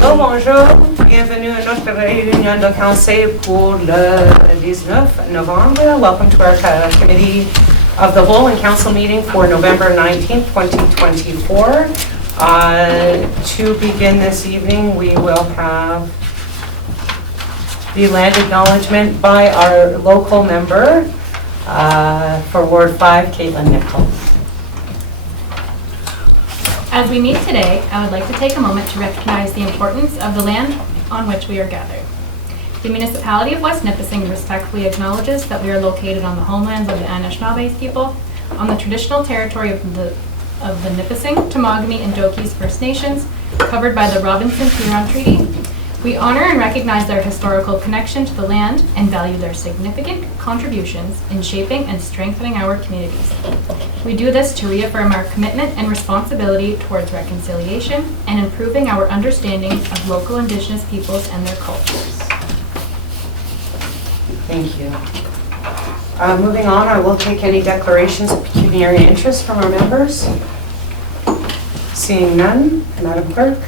Bonjour, bienvenue à notre réunion de conseil pour le 19 novembre. Welcome to our Committee of the Whole and Council meeting for November 19th, 2024. To begin this evening, we will have the land acknowledgement by our local member for Ward 5, Caitlin Nichols. As we meet today, I would like to take a moment to recognize the importance of the land on which we are gathered. The municipality of West Nipissing respectfully acknowledges that we are located on the homelands of the Anishinaabe people, on the traditional territory of the Nipissing, Temagami, and Doki's First Nations, covered by the Robinson-Huron Treaty. We honor and recognize their historical connection to the land and value their significant contributions in shaping and strengthening our communities. We do this to reaffirm our commitment and responsibility towards reconciliation and improving our understanding of local Indigenous peoples and their cultures. Thank you. Moving on, I will take any declarations of pecuniary interest from our members. Seeing none, Madam Clerk.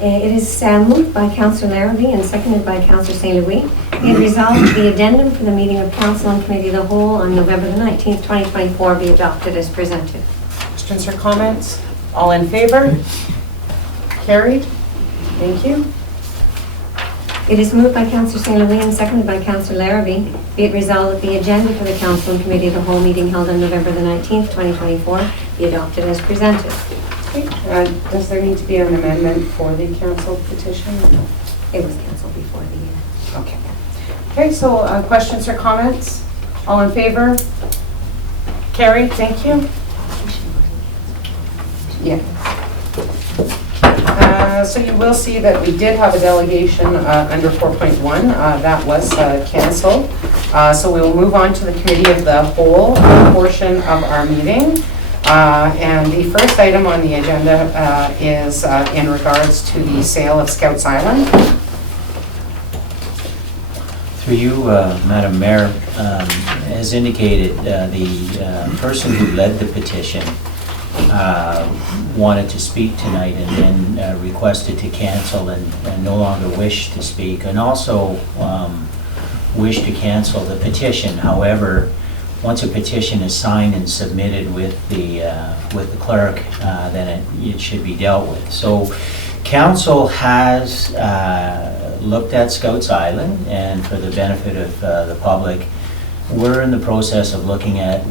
It is moved by Councillor Larrabee and seconded by Councillor St. Louis. Be it resolved the addendum for the meeting of Council and Committee of the Whole on November the 19th, 2024 be adopted as presented. Questions or comments? All in favor? Carried. Thank you. It is moved by Councillor St. Louis and seconded by Councillor Larrabee. Be it resolved that the agenda for the Council and Committee of the Whole meeting held on November the 19th, 2024 be adopted as presented. Okay. Does there need to be an amendment for the council petition? No. It was cancelled before the Okay. Okay, so questions or comments? All in favor? Carried, thank you. Yeah. So you will see that we did have a delegation under 4.1. That was canceled. So we will move on to the Committee of the Whole portion of our meeting. And the first item on the agenda is in regards to the sale of Scouts Island. Through you, Madam Mayor, as indicated, the person who led the petition wanted to speak tonight and then requested to cancel and no longer wished to speak, and also wished to cancel the petition. However, once a petition is signed and submitted with the clerk, then it should be dealt with. So council has looked at Scouts Island, and for the benefit of the public, we're in the process of looking at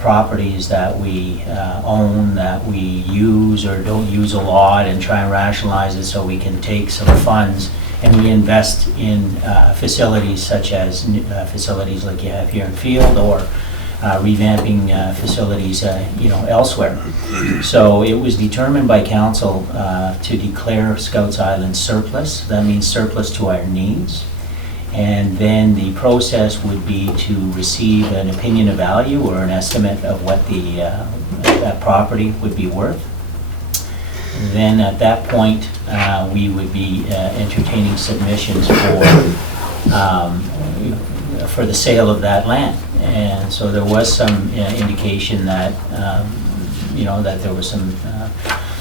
properties that we own, that we use or don't use a lot, and try and rationalize it so we can take some funds and reinvest in facilities such as facilities like you have here in Field, or revamping facilities elsewhere. So it was determined by council to declare Scouts Island surplus. That means surplus to our needs. And then the process would be to receive an opinion of value or an estimate of what that property would be worth. Then at that point, we would be entertaining submissions for the sale of that land. And so there was some indication that that there was some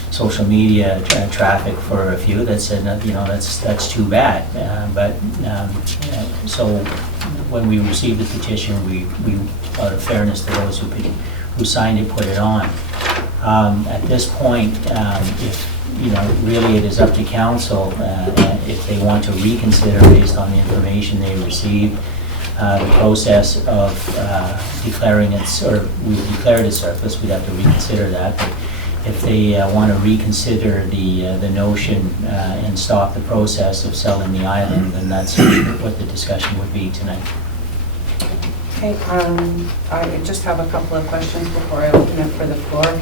social media traffic for a few that said that that's too bad. So when we received the petition, we out of fairness to those who signed it, put it on. At this point, if really it is up to council if they want to reconsider based on the information they received. The process of declaring it, or we've declared it surplus, we'd have to reconsider that. But if they want to reconsider the notion and stop the process of selling the island, then that's what the discussion would be tonight. Okay, I just have a couple of questions before I open it for the floor.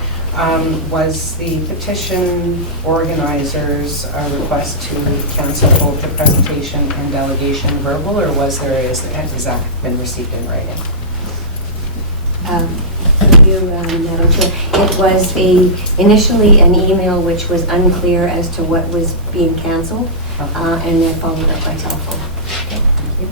Was the petition organizers' request to cancel both the presentation and delegation verbal, or has that been received in writing? Madam Chair. It was initially an email which was unclear as to what was being canceled, and then followed up by telephone. Okay, thank you.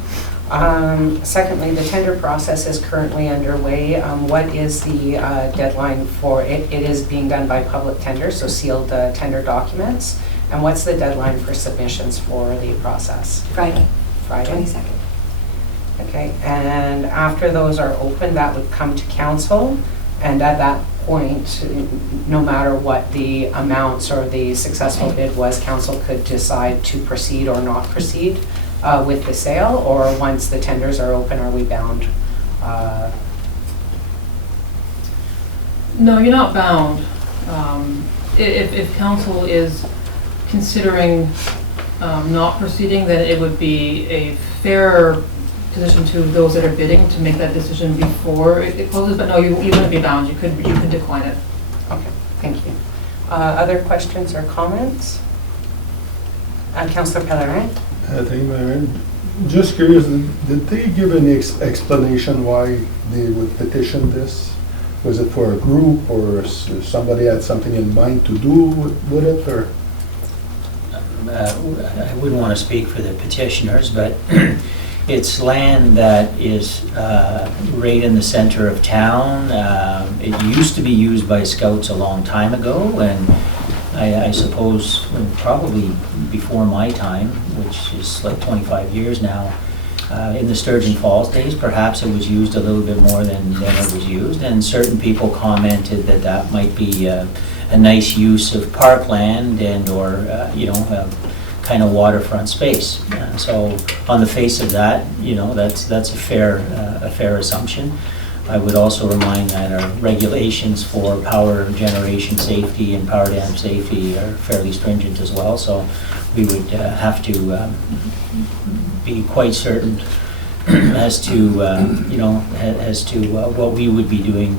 Secondly, the tender process is currently underway. What is the deadline for it? It is being done by public tender, so sealed tender documents. And what's the deadline for submissions for the process? Friday, Friday? 22nd. Okay, and after those are open, that would come to council, and at that point, no matter what the amounts or the successful bid was, council could decide to proceed or not proceed with the sale, or once the tenders are open, are we bound? No, you're not bound. If council is considering not proceeding, then it would be a fair position to those that are bidding to make that decision before it closes, but no, you wouldn't be bound. You could decline it. Okay, thank you. Other questions or comments? Councillor Pellerin? Thank you, Mayor. Just curious, did they give any explanation why they would petition this? Was it for a group, or somebody had something in mind to do with it, or? I wouldn't want to speak for the petitioners, but it's land that is right in the center of town. It used to be used by scouts a long time ago, and I suppose probably before my time, which is like 25 years now, in the Sturgeon Falls days, perhaps it was used a little bit more than it was used, and certain people commented that that might be a nice use of parkland and or kind of waterfront space. So on the face of that, that's a fair assumption. I would also remind that our regulations for power generation safety and power dam safety are fairly stringent as well. So we would have to be quite certain as to what we would be doing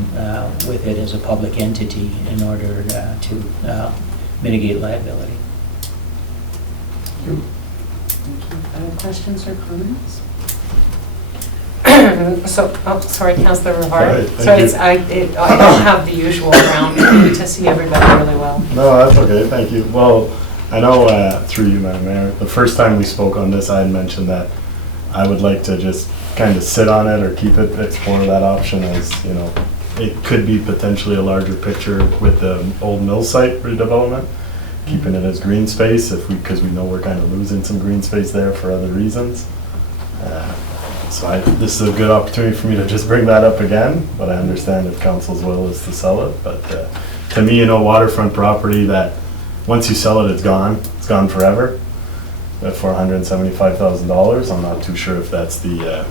with it as a public entity in order to mitigate liability. Other questions or comments? Sorry, Councillor Rivard. Sorry, thank I don't have the usual round to see everybody really well. No, that's okay, thank you. Well, I know through you, Madam Mayor, the first time we spoke on this, I had mentioned that I would like to just kind of sit on it or keep it, explore that option as, it could be potentially a larger picture with the old mill site redevelopment, keeping it as green space because we know we're kind of losing some green space there for other reasons. So this is a good opportunity for me to just bring that up again, but I understand if council's will is to sell it. But to me, waterfront property that once you sell it, it's gone forever. For $175,000, I'm not too sure if that's the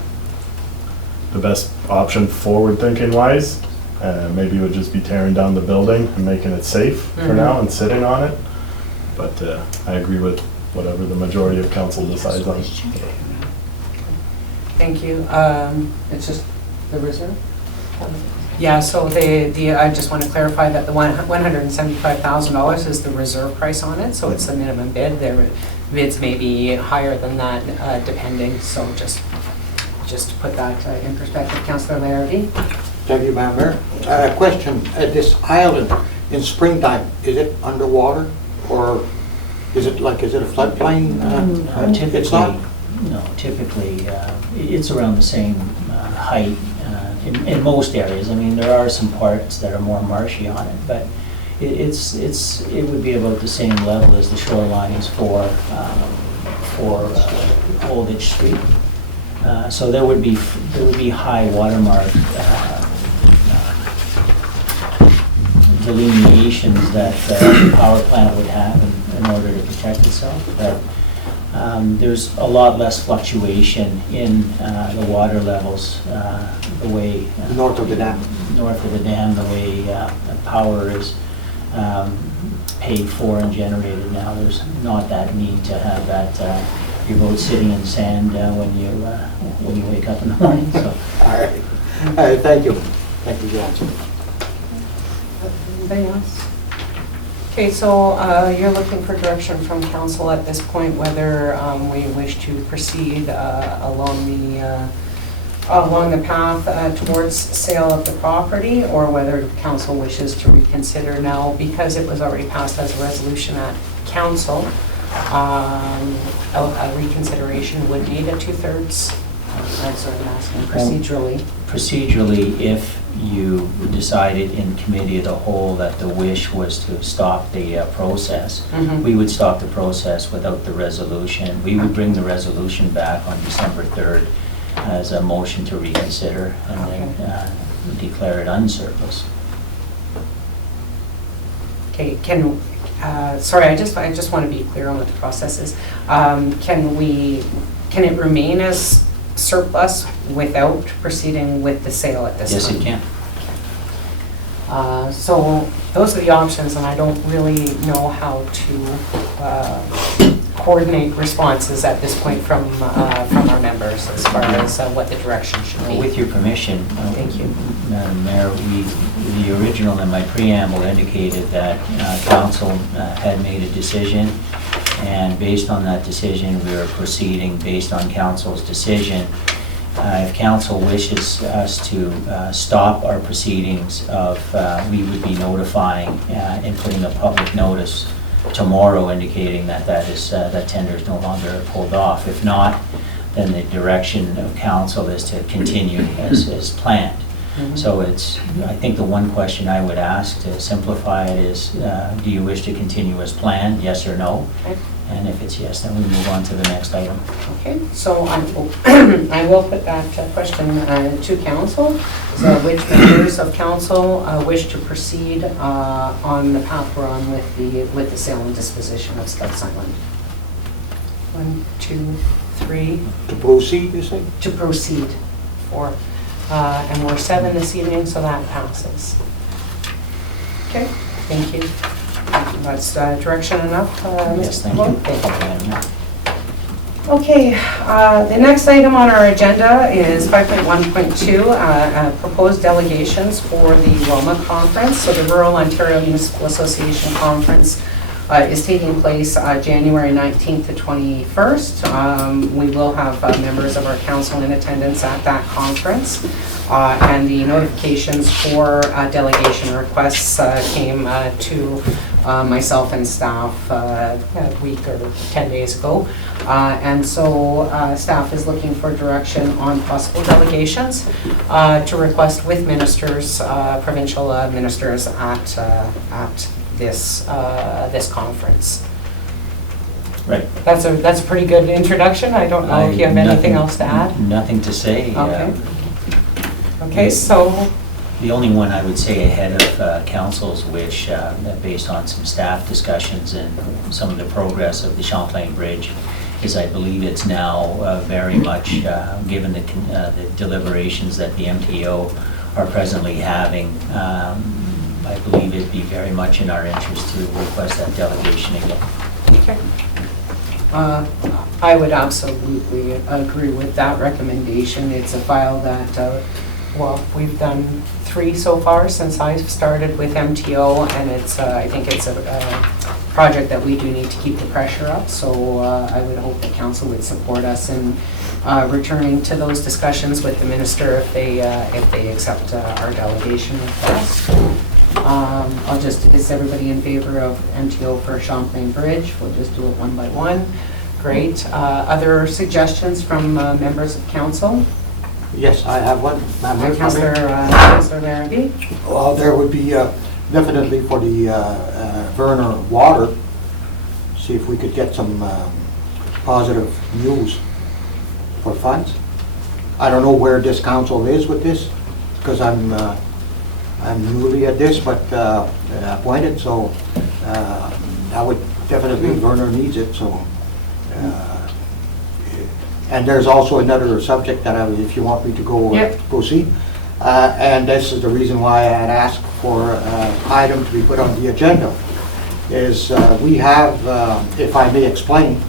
best option forward thinking wise. Maybe it would just be tearing down the building and making it safe for now and sitting on it. But I agree with whatever the majority of council decides on. Thank you. It's just the reserve? Yeah, so I just want to clarify that the $175,000 is the reserve price on it, so it's the minimum bid. Their bids may be higher than that depending, so just to put that in perspective. Councillor Larrabee? Thank you, Madam Mayor. Question, this island in springtime, is it underwater or is it a floodplain? Typically, It's not? No, typically it's around the same height in most areas. I mean, there are some parts that are more marshy on it, but it would be about the same level as the shorelines for Olditch Street. So there would be high watermark delineations that the power plant would have in order to protect itself. But there's a lot less fluctuation in the water levels the way North of the dam? North of the dam, the way power is paid for and generated now. There's not that need to have that your boat sitting in sand when you wake up in the morning. So. All right. Thank you. Thank you, John. Anybody else? Okay, so you're looking for direction from council at this point, whether we wish to proceed along the path towards sale of the property, or whether council wishes to reconsider now, because it was already passed as a resolution at council. A reconsideration would need a 2/3 I'm sorry, I'm asking procedurally. Procedurally, if you decided in committee of the whole that the wish was to stop the process, Mhm. we would stop the process without the resolution. We would bring the resolution back on December 3rd as a motion to reconsider and then declare it unsurplus. Okay, sorry, I just want to be clear on what the process is. Can it remain as surplus without proceeding with the sale at this time? Yes, it can. So those are the options, and I don't really know how to coordinate responses at this point from our members as far as what the direction should be. With your permission, Thank you. Madam Mayor, the original in my preamble indicated that council had made a decision, and based on that decision, we are proceeding based on council's decision. If council wishes us to stop our proceedings we would be notifying and putting a public notice tomorrow indicating that that tender is no longer pulled off. If not, then the direction of council is to continue as planned. Mhm. So I think the one question I would ask to simplify it is, do you wish to continue as planned, yes or no? Okay. And if it's yes, then we move on to the next item. Okay, so I will put that question to council. So which members of council wish to proceed on the path we're on with the sale and disposition of Scouts Island? 1, 2, 3, To proceed, you say? to proceed. 4. And we're 7 this evening, so that passes. Okay, thank you. That's direction enough, Yes, Mr. thank Cole? you. Thank you. Madam Mayor. Okay, the next item on our agenda is 5.1.2, proposed delegations for the Roma Conference. So the Rural Ontario Municipal Association Conference is taking place January 19th to 21st. We will have members of our council in attendance at that conference. And the notifications for delegation requests came to myself and staff a week or 10 days ago. And so staff is looking for direction on possible delegations to request with ministers, provincial ministers at this conference. Right. That's a pretty good introduction. I don't know if you have anything else to add. Nothing to say. Okay. Okay, so The only one I would say ahead of council's wish, based on some staff discussions and some of the progress of the Champlain Bridge, is I believe it's now very much, given the deliberations that the MTO are presently having, I believe it'd be very much in our interest to request that delegation again. okay. I would absolutely agree with that recommendation. It's a file that, we've done 3 so far since I've started with MTO, and I think it's a project that we do need to keep the pressure up. So I would hope that council would support us in returning to those discussions with the minister if they accept our delegation request. Is everybody in favor of MTO for Champlain Bridge? We'll just do it one by one. Great. Other suggestions from members of council? Yes, I have one. Councillor Larrabee? Well, there would be definitely for the Verner water, see if we could get some positive news for funds. I don't know where this council is with this, because I'm newly at this, but appointed, so I would definitely, Verner needs it, so. And there's also another subject that if you want me to go Yep. proceed. And this is the reason why I had asked for an item to be put on the agenda, is we have, if I may explain,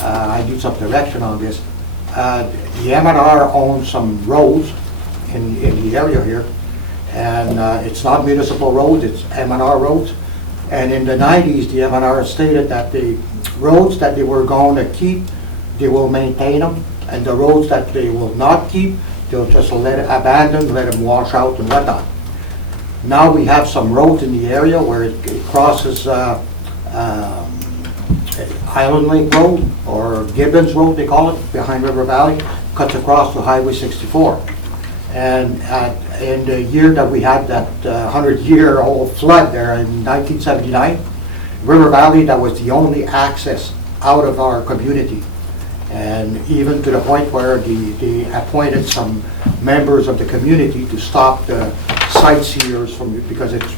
I need some direction on this. The M&R owns some roads in the area here, and it's not municipal roads, it's M&R roads. And in the 90s, the M&R stated that the roads that they were going to keep, they will maintain them, and the roads that they will not keep, they'll just abandon, let them wash out and whatnot. Now we have some roads in the area where it crosses Island Link Road, or Gibbons Road, they call it, behind River Valley. cuts across to Highway 64. And in the year that we had that 100-year-old flood there in 1979, River Valley, that was the only access out of our community. And even to the point where they appointed some members of the community to stop the sightseers from, because it's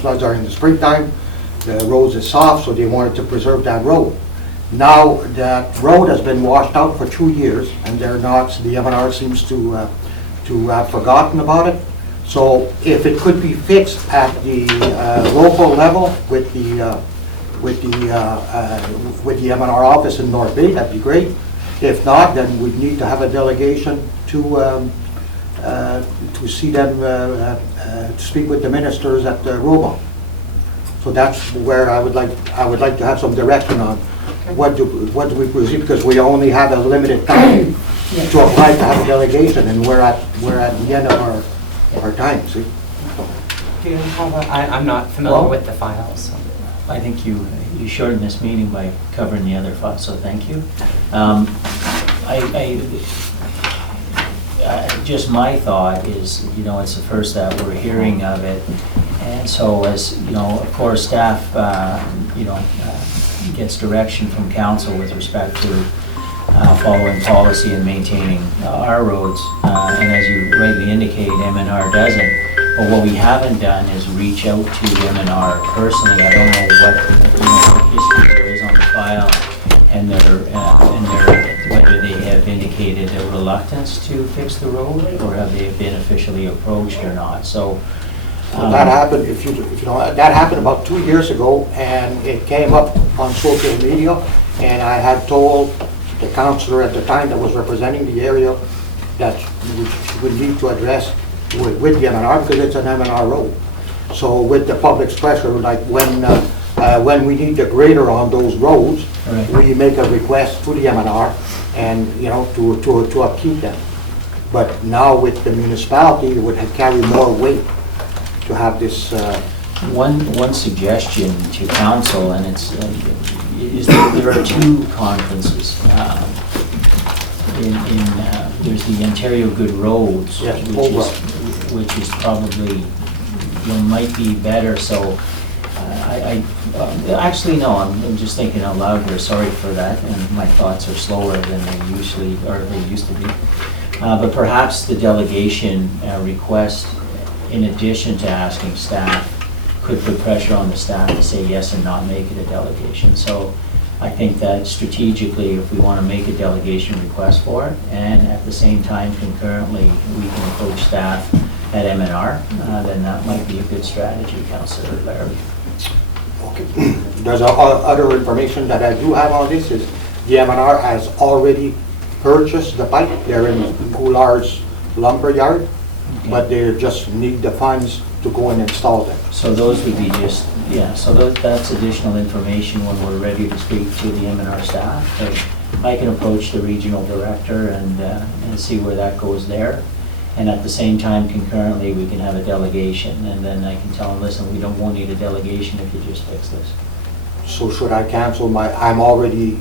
floods are in the springtime, the roads is soft, so they wanted to preserve that road. Now that road has been washed out for 2 years, and they're not, the MNR seems to have forgotten about it. So if it could be fixed at the local level with the MNR office in North Bay, that'd be great. If not, then we'd need to have a delegation to see them, to speak with the ministers at Roma. So that's where I would like to have some direction on what do we proceed, because we only have a limited time to apply to have a delegation, and we're at the end of our time, see? Do you have I'm not familiar Well- with the files, so. I think you shortened this meeting by covering the other files, so thank you. Just my thought is, it's the first that we're hearing of it. And so as, of course, staff, gets direction from council with respect to following policy and maintaining our roads. And as you rightly indicate, MNR doesn't. But what we haven't done is reach out to MNR personally. I don't know what history there is on the file and whether they have indicated a reluctance to fix the road, or have they been officially approached or not. So Well, that happened, if you know, that happened about 2 years ago, and it came up on social media, and I had told the councillor at the time that was representing the area that we would need to address with the MNR, because it's an MNR road. So with the public's pressure, like when we need the grader on those roads, Right. we make a request to the MNR and, to upkeep them. But now with the municipality, it would carry more weight to have this. One suggestion to council, and is that there are two conferences. There's the Ontario Good Roads, Yes, which is probably, might be better, so actually, no, I'm just thinking out loud here, sorry for that, and my thoughts are slower than they used to be. But perhaps the delegation request, in addition to asking staff, could put pressure on the staff to say yes and not make it a delegation. So I think that strategically, if we want to make a delegation request for it, and at the same time concurrently, we can approach staff at MNR, then that might be a good strategy, Councillor Larry. Okay. There's other information that I do have on this is the MNR has already purchased the pipe. They're in Goulard's lumber yard, but they just need the funds to go and install them. So those would be just, so that's additional information when we're ready to speak to the MNR staff. I can approach the regional director and see where that goes there. And at the same time, concurrently, we can have a delegation, and then I can tell them, listen, won't need a delegation if you just fix this. So should I cancel I'm already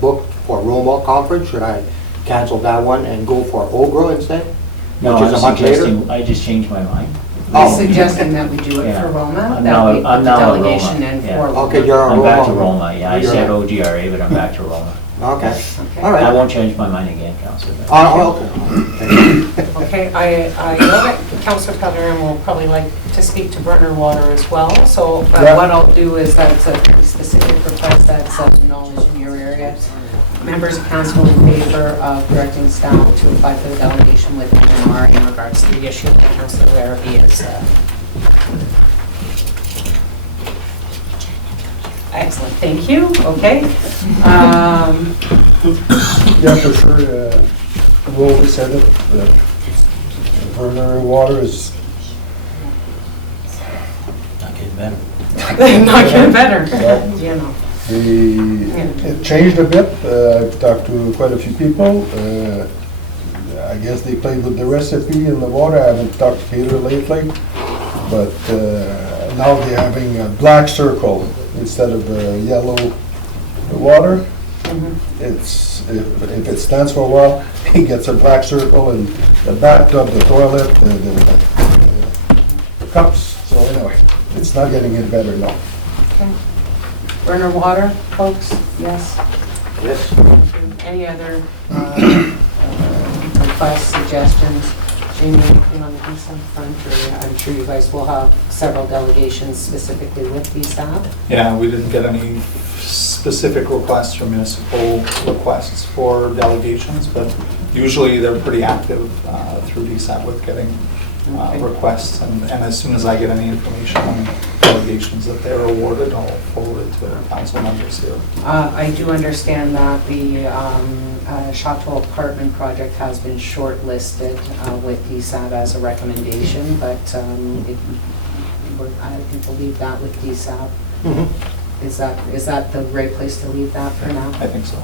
booked for Roma conference. Should I cancel that one and go for Ogra instead? No, Which is a month later? I just changed my mind. Oh. Suggesting that we do it Yeah. for Roma, I'm that now- we I'm put the now at delegation Roma, in yeah. for Roma. Okay, you're on I'm back to Roma. Roma, yeah, I said OGRA, but I'm back to Roma. Okay, Okay. all I right. won't change my mind again, Councillor. Okay. Okay, I know that Councillor Pellerin will probably like to speak to Burner Water as well, so Yeah. what I'll do is that's a specific request that's knowledge in your area. Members of council in favor of directing staff to apply for the delegation with MNR in regards to the issue that Councillor Larrabee is. Excellent, thank you, okay. Yeah, for sure, we always said it, Burner Water is, Not getting better. Not getting better, Yeah. you know. it changed a bit. I've talked to quite a few people. I guess they played with the recipe in the water. I haven't talked to Peter lately, but now they're having a black circle instead of the yellow water. It's, if it stands for a while, it gets a black circle in the bathtub, the toilet, the cups. So anyway, it's not getting any better, no. Okay. Burner water, folks? Yes. Yes. Any other requests, suggestions? Jamie, anything on the DSAP front? Or I'm sure you guys will have several delegations specifically with DSAP. Yeah, we didn't get any specific requests or municipal requests for delegations, but usually they're pretty active through DSAT with getting requests, and as soon as I get any information on delegations that they're awarded, I'll forward it to the council members here. I do understand that the Chateau Apartment project has been shortlisted with DSAP as a recommendation, but I think we'll leave that with DSAP. Is that the right place to leave that for now? I think so.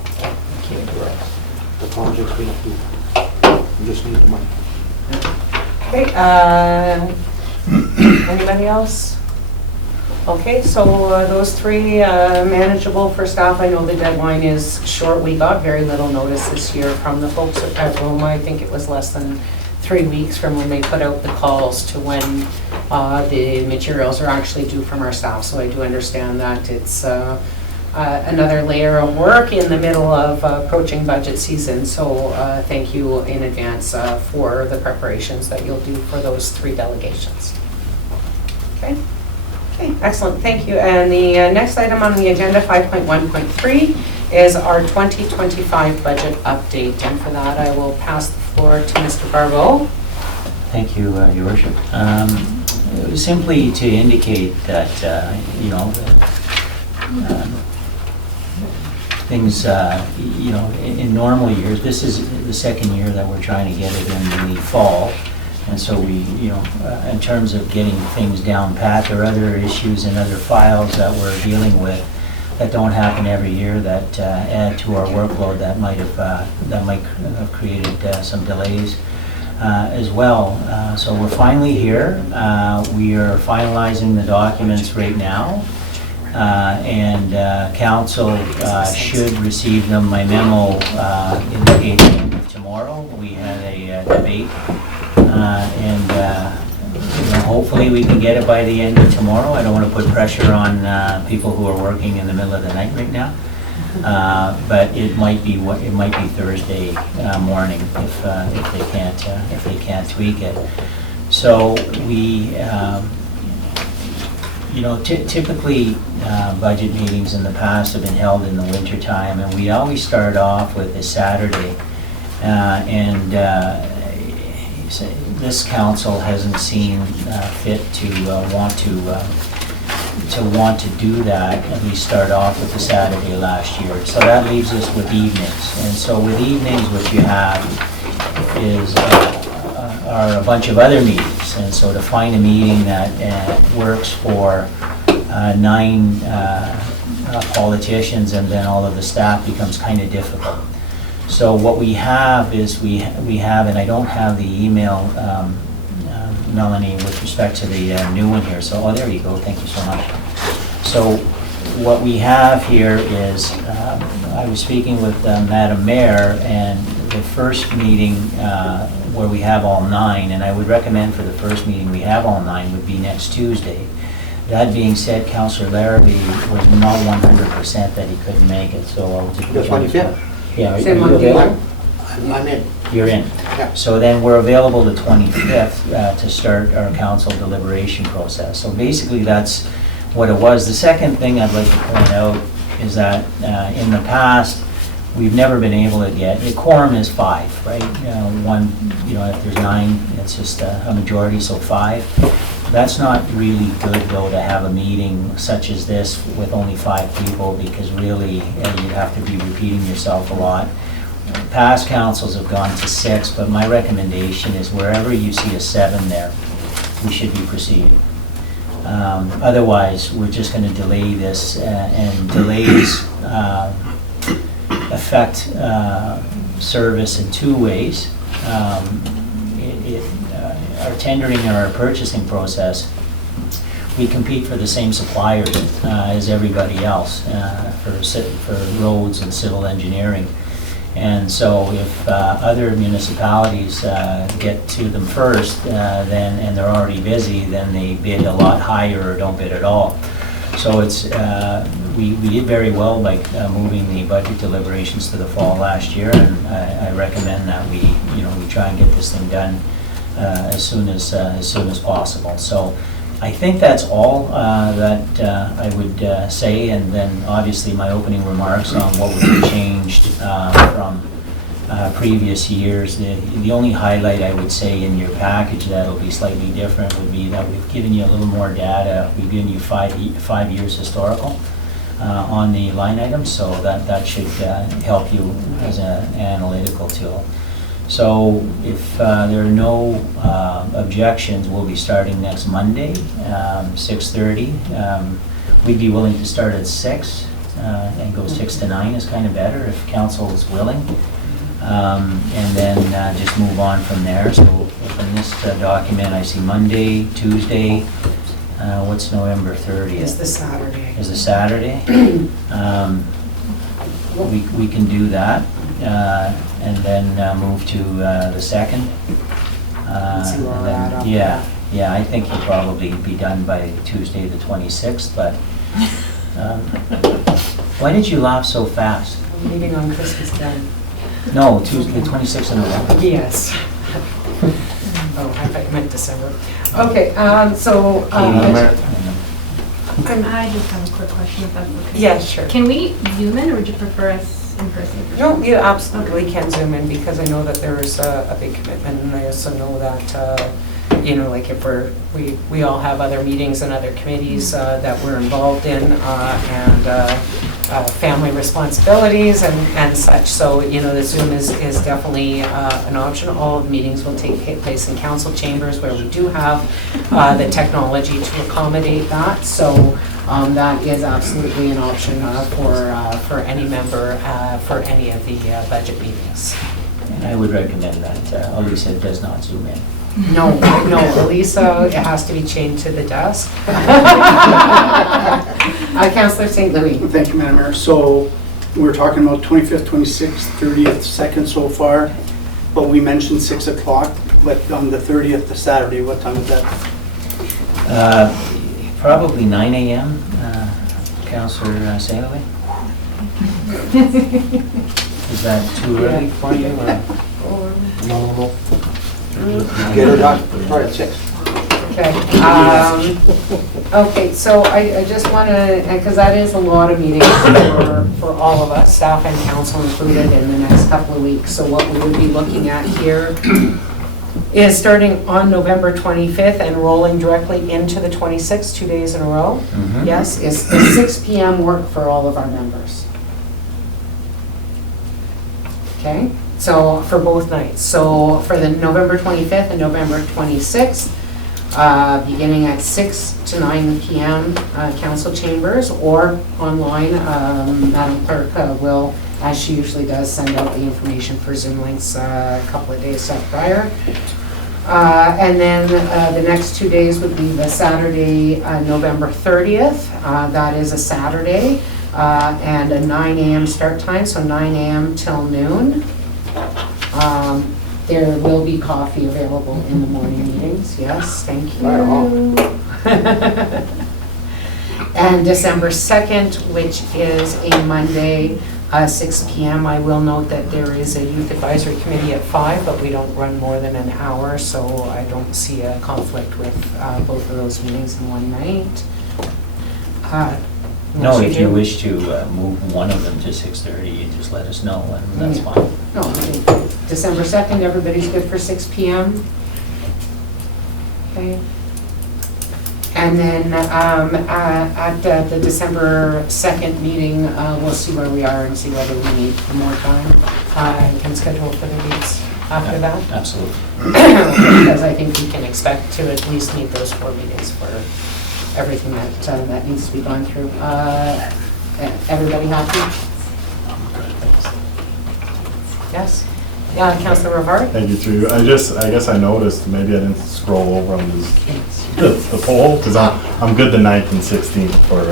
The project's being approved. We just need the money. Okay, anybody else? Okay, so those three manageable for staff. I know the deadline is short. We got very little notice this year from the folks at Roma. I think it was less than 3 weeks from when they put out the calls to when the materials are actually due from our staff. So I do understand that it's another layer of work in the middle of approaching budget season. So thank you in advance for the preparations that you'll do for those 3 delegations. Okay. Okay, excellent, thank you. And the next item on the agenda, 5.1.3, is our 2025 budget update. And for that, I will pass the floor to Mr. Barbeau. Thank you, Your Worship. Simply to indicate that, things, in normal years, this is the second year that we're trying to get it in the fall. And so we, in terms of getting things down pat, there are other issues and other files that we're dealing with that don't happen every year that add to our workload that might have created some delays as well. So we're finally here. We are finalizing the documents right now. And council should receive them. My memo indicating tomorrow. We had a debate. Hopefully we can get it by the end of tomorrow. I don't want to put pressure on people who are working in the middle of the night right now, but it might be Thursday morning if they can't tweak it. So we, typically budget meetings in the past have been held in the winter time, and we always start off with a Saturday, this council hasn't seen fit to want to do that, and we start off with the Saturday last year. So that leaves us with evenings. And so with evenings, what you have are a bunch of other meetings. And so to find a meeting that works for 9 politicians and then all of the staff becomes kind of difficult. So what we have is we have, and I don't have the email, Melanie, with respect to the new one here. So, there you go. Thank you so much. So what we have here is, I was speaking with Madam Mayor, and the first meeting where we have all 9, and I would recommend for the first meeting we have all 9 would be next Tuesday. That being said, Councillor Larrabee was not 100% that he couldn't make it, so I'll just... The 25th? Yeah, are Same you on the available? I'm in. You're in. Yeah. So then we're available the 25th to start our council deliberation process. So basically that's what it was. The second thing I'd like to point out is that in the past, we've never been able to get, a quorum is 5, right? If there's 9, it's just a majority, so 5. That's not really good, though, to have a meeting such as this with only 5 people, because really you have to be repeating yourself a lot. Past councils have gone to 6, but my recommendation is wherever you see a 7 there, we should be proceeding. Otherwise, we're just going to delay this, and delays affect service in 2 ways. Our tendering or our purchasing process, we compete for the same suppliers as everybody else for roads and civil engineering. And so if other municipalities get to them first, then, and they're already busy, then they bid a lot higher or don't bid at all. So it's, we did very well by moving the budget deliberations to the fall last year, and I recommend that we try and get this thing done as soon as possible. So I think that's all that I would say, and then obviously my opening remarks on what would be changed from previous years. The only highlight I would say in your package that'll be slightly different would be that we've given you a little more data. We've given you 5 years historical on the line items, so that should help you as an analytical tool. So if there are no objections, we'll be starting next Monday, 6:30. We'd be willing to start at 6 and go 6 to 9 is kind of better if council is willing. And then just move on from there. So in this document, I see Monday, Tuesday, what's November 30th? It's the Saturday. Is a Saturday. We can do that. And then move to the 2nd. See where we're at after Yeah, I think you'll probably be done by Tuesday the 26th, but why did you laugh so fast? Meeting on Christmas Day. No, Tuesday the 26th of November. Yes. Oh, I thought you meant December. Okay, so, I just have a quick question, if that's okay. yeah, sure. Can we Zoom in, or would you prefer us in person? No, you absolutely can Zoom in, because I know that there is a big commitment, and I also know that, like if we all have other meetings and other committees that we're involved in, and family responsibilities and such. So, the Zoom is definitely an option. All of the meetings will take place in council chambers, where we do have the technology to accommodate that. So that is absolutely an option for any member for any of the budget meetings. And I would recommend that Elisa does not Zoom in. No, Elisa, it has to be chained to the desk. Councillor St. Louis. Thank you, Madam Mayor. So we're talking about 25th, 26th, 30th, 2nd so far, but we mentioned 6 o'clock, but on the 30th, the Saturday, what time is that? Probably 9 a.m., Councillor St. Louis? Is that too early for you? No. Get her done, start at 6. Okay. Okay, so I just want to, because that is a lot of meetings for all of us, staff and council included, in the next couple of weeks. So what we would be looking at here is starting on November 25th and rolling directly into the 26th, 2 days in a row. Mhm. Yes, is 6 p.m. work for all of our members? Okay, so for both nights. So for the November 25th and November 26th, beginning at 6 to 9 p.m. Council chambers, or online, Madam Clerk will, as she usually does, send out the information for Zoom links a couple of days prior. And then the next 2 days would be the Saturday, November 30th. That is a Saturday, and a 9 a.m. start time, so 9 a.m. till noon. There will be coffee available in the morning meetings, yes, thank you. Right on. And December 2nd, which is a Monday, 6 p.m. I will note that there is a youth advisory committee at 5, but we don't run more than an hour, so I don't see a conflict with both of those meetings in one night. No, unless if you do. wish to move one of them to 6:30, you just let us know, and that's Yeah. fine. No, I think December 2nd, everybody's good for 6 p.m.? Okay. And then at the December 2nd meeting, we'll see where we are and see whether we need more time. And can schedule for the weeks after that. Absolutely. Because I think we can expect to at least meet those 4 meetings for everything that needs to be gone through. Everybody happy? Yes? Councilor Rivard? Thank you, through you. I guess I noticed, maybe I didn't scroll over on this, the poll, because I'm good the 9th and 16th for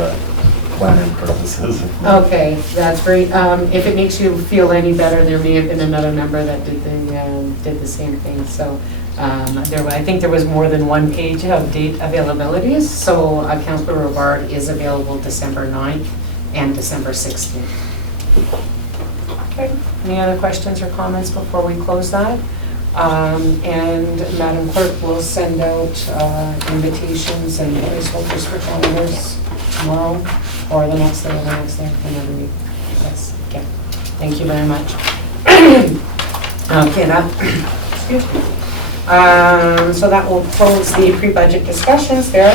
planning purposes. Okay, that's great. If it makes you feel any better, there may have been another member that did the same thing. So I think there was more than one page of date availabilities. So Councillor Rivard is available December 9th and December 16th. Okay, any other questions or comments before we close that? And Madam Clerk will send out invitations and placeholders for calendars tomorrow or the next day or the next day, whenever you, yes, okay. Thank you very much. Okay, excuse me. So that will close the pre-budget discussions there.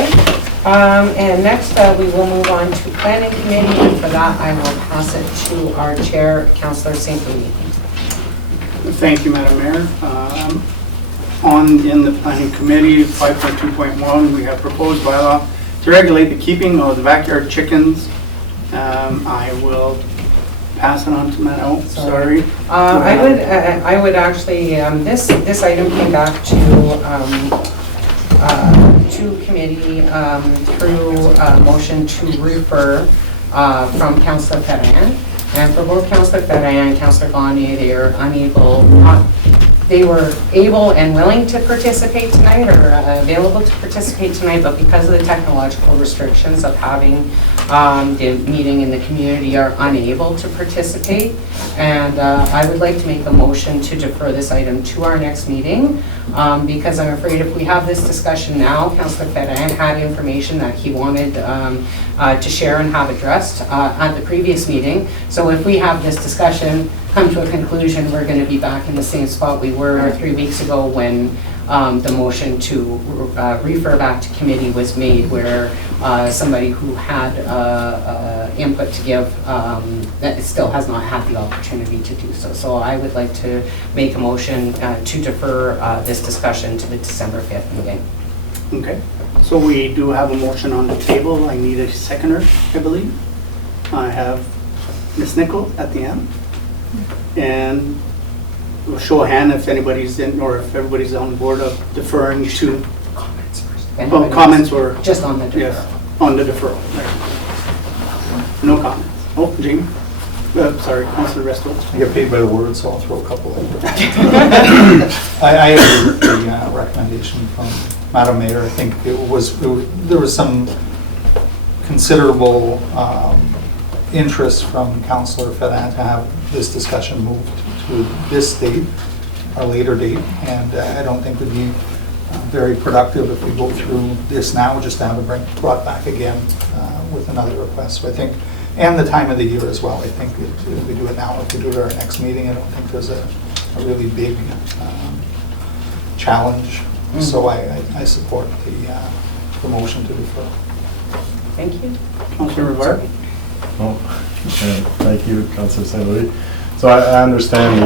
And next we will move on to planning committee, and for that I will pass it to our chair, Councillor St. Louis. Thank you, Madam Mayor. In the planning committee, 5.2.1, we have proposed bylaw to regulate the keeping of the backyard chickens. I will pass it on to Matt. Oh, sorry. I would actually, this item came back to committee through a motion to refer from Councillor Ferran. And for both Councillor Ferran and Councillor Gagne, they were able and willing to participate tonight or available to participate tonight, but because of the technological restrictions of having the meeting in the community are unable to participate. And I would like to make a motion to defer this item to our next meeting because I'm afraid if we have this discussion now, Councillor Ferran had information that he wanted to share and have addressed at the previous meeting. So if we have this discussion, come to a conclusion, we're going to be back in the same spot we were 3 weeks ago when the motion to refer back to committee was made, where somebody who had input to give that still has not had the opportunity to do so. So I would like to make a motion to defer this discussion to the December 5th meeting. Okay, so we do have a motion on the table. I need a seconder, I believe. I have Ms. Nichols at the end. And we'll show a hand if anybody's in, or if everybody's on board of deferring to Comments first. oh, comments or Just on the deferral. yes, on the deferral. There. No comments. Oh, Jamie. Sorry, Councilor Resto. I get paid by the word, so I'll throw a couple in. I agree with the recommendation from Madam Mayor. I think there was some considerable interest from Councillor Ferran to have this discussion moved to this date, or later date, and I don't think it would be very productive if we go through this now, just to have it brought back again with another request. So I think, and the time of the year as well, I think if we do it now, if we do it at our next meeting, I don't think there's a really big challenge. So I support the motion to defer. Thank you. Councilor Rivard. Oh, thank you, Councillor St. Louis. So I understand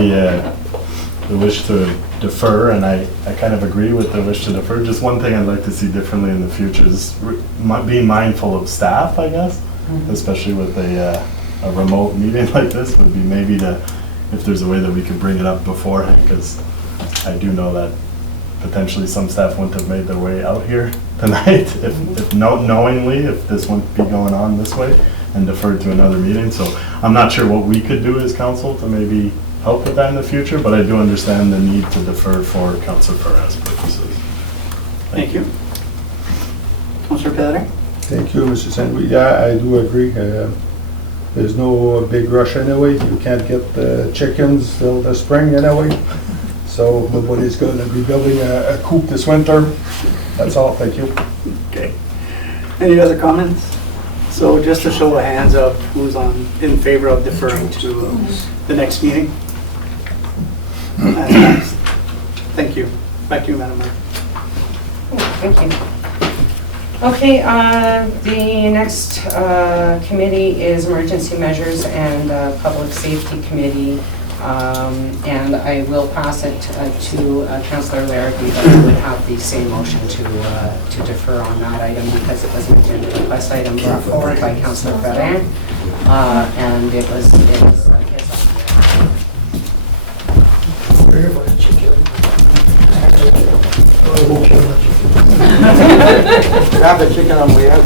the wish to defer, and I kind of agree with the wish to defer. Just one thing I'd like to see differently in the future is being mindful of staff, I guess, especially with a remote meeting like this, would be maybe if there's a way that we could bring it up beforehand, because I do know that potentially some staff wouldn't have made their way out here tonight if knowingly if this wouldn't be going on this way, and deferred to another meeting. So I'm not sure what we could do as council to maybe help with that in the future, but I do understand the need to defer for Councillor Ferran's purposes. Thank you. Councilor Pedre. Thank you, Mr. St. Louis. Yeah, I do agree. There's no big rush anyway. You can't get the chickens till the spring anyway. So nobody's going to be building a coop this winter. That's all. Thank you. Okay. Any other comments? So just a show of hands of who's in favor of deferring to the next meeting. Thank you. Back to you, Madam Mayor. Thank you. Okay, the next committee is Emergency Measures and Public Safety Committee. And I will pass it to Councillor Larrabee, but I would have the same motion to defer on that item because it was an agenda request item brought forward by Councillor Ferran, and it was his idea. Grab the chicken on the way out.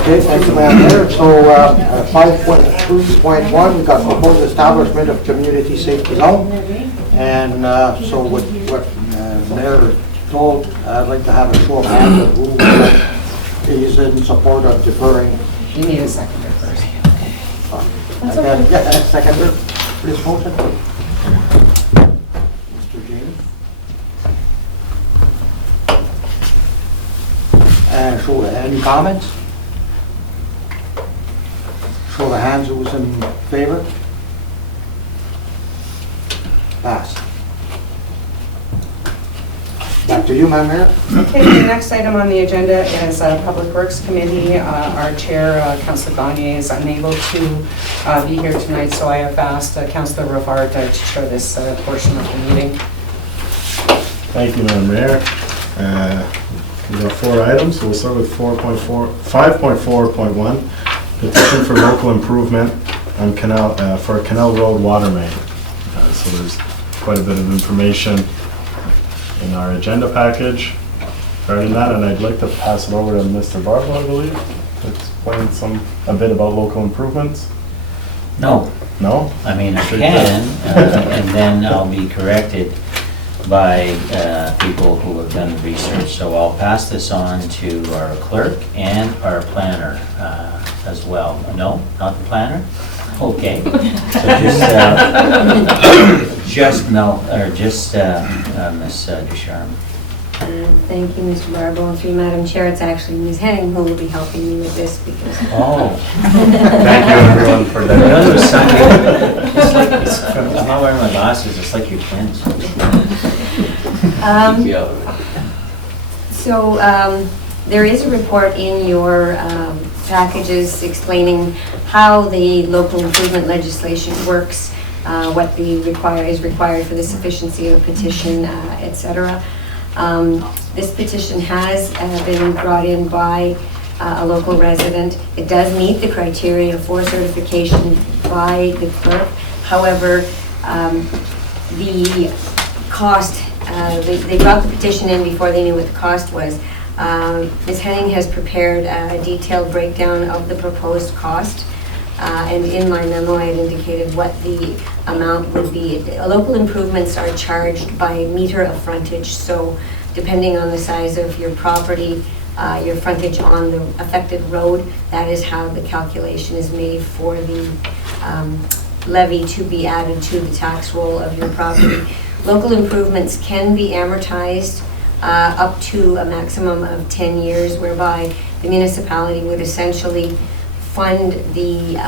Okay, thank you, Madam Mayor. So 5.3.1, we've got proposed establishment of community safety zone. And so what Mayor told, I'd like to have a show of hands of who is in support of deferring. You need a seconder first. That's okay. Yeah, seconder for this motion. Mr. James. And show, any comments? Show of hands who's in favor. Pass. Back to you, Madam Mayor. Okay, the next item on the agenda is Public Works Committee. Our chair, Councillor Gagne, is unable to be here tonight, so I have asked Councillor Rivard to chair this portion of the meeting. Thank you, Madam Mayor. We've got 4 items, so we'll start with 5.4.1, petition for local improvement on Canal, for Canal Road water main. So there's quite a bit of information in our agenda package regarding that, and I'd like to pass it over to Mr. Barbo, I believe, to explain a bit about local improvements. No, No? I mean, I can, and then I'll be corrected by people who have done the research. So I'll pass this on to our clerk and our planner as well. No, not the planner? Okay. So just Ms. Ducharme. Thank you, Mr. Barbo. And through Madam Chair, it's actually Ms. Henning who will be helping me with this because. Oh. Thank you, everyone, for I that. know there was something, I'm not wearing my glasses, it's like you're twins. There is a report in your packages explaining how the local improvement legislation works, what is required for the sufficiency of a petition, etc. This petition has been brought in by a local resident. It does meet the criteria for certification by the clerk. However, the cost, they brought the petition in before they knew what the cost was. Ms. Henning has prepared a detailed breakdown of the proposed cost, and in my memo I had indicated what the amount would be. Local improvements are charged by meter of frontage, so depending on the size of your property, your frontage on the affected road, that is how the calculation is made for the levy to be added to the tax roll of your property. Local improvements can be amortized up to a maximum of 10 years, whereby the municipality would essentially fund the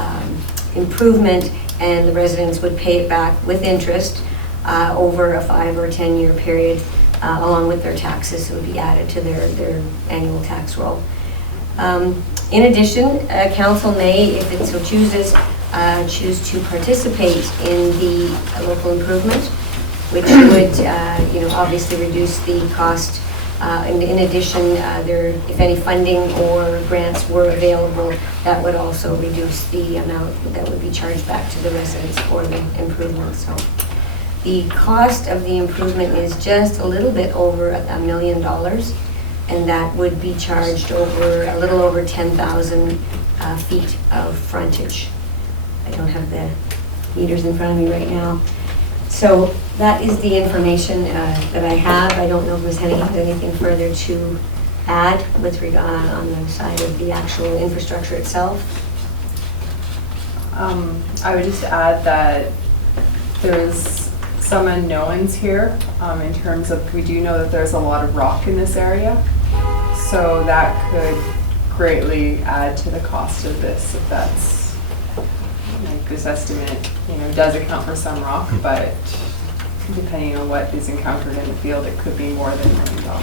improvement and the residents would pay it back with interest over a 5 or 10 year period, along with their taxes. It would be added to their annual tax roll. In addition, council may, if it so chooses, choose to participate in the local improvement, which would, obviously reduce the cost. And in addition, if any funding or grants were available, that would also reduce the amount that would be charged back to the residents for the improvement. So the cost of the improvement is just a little bit over $1 million, and that would be charged over a little over 10,000 feet of frontage. I don't have the meters in front of me right now. So that is the information that I have. I don't know if Ms. Henning has anything further to add with regard on the side of the actual infrastructure itself. I would just add that there's some unknowns here in terms of, we do know that there's a lot of rock in this area, so that could greatly add to the cost of this if that's, like this estimate, does account for some rock, but depending on what is encountered in the field, it could be more than $1 million.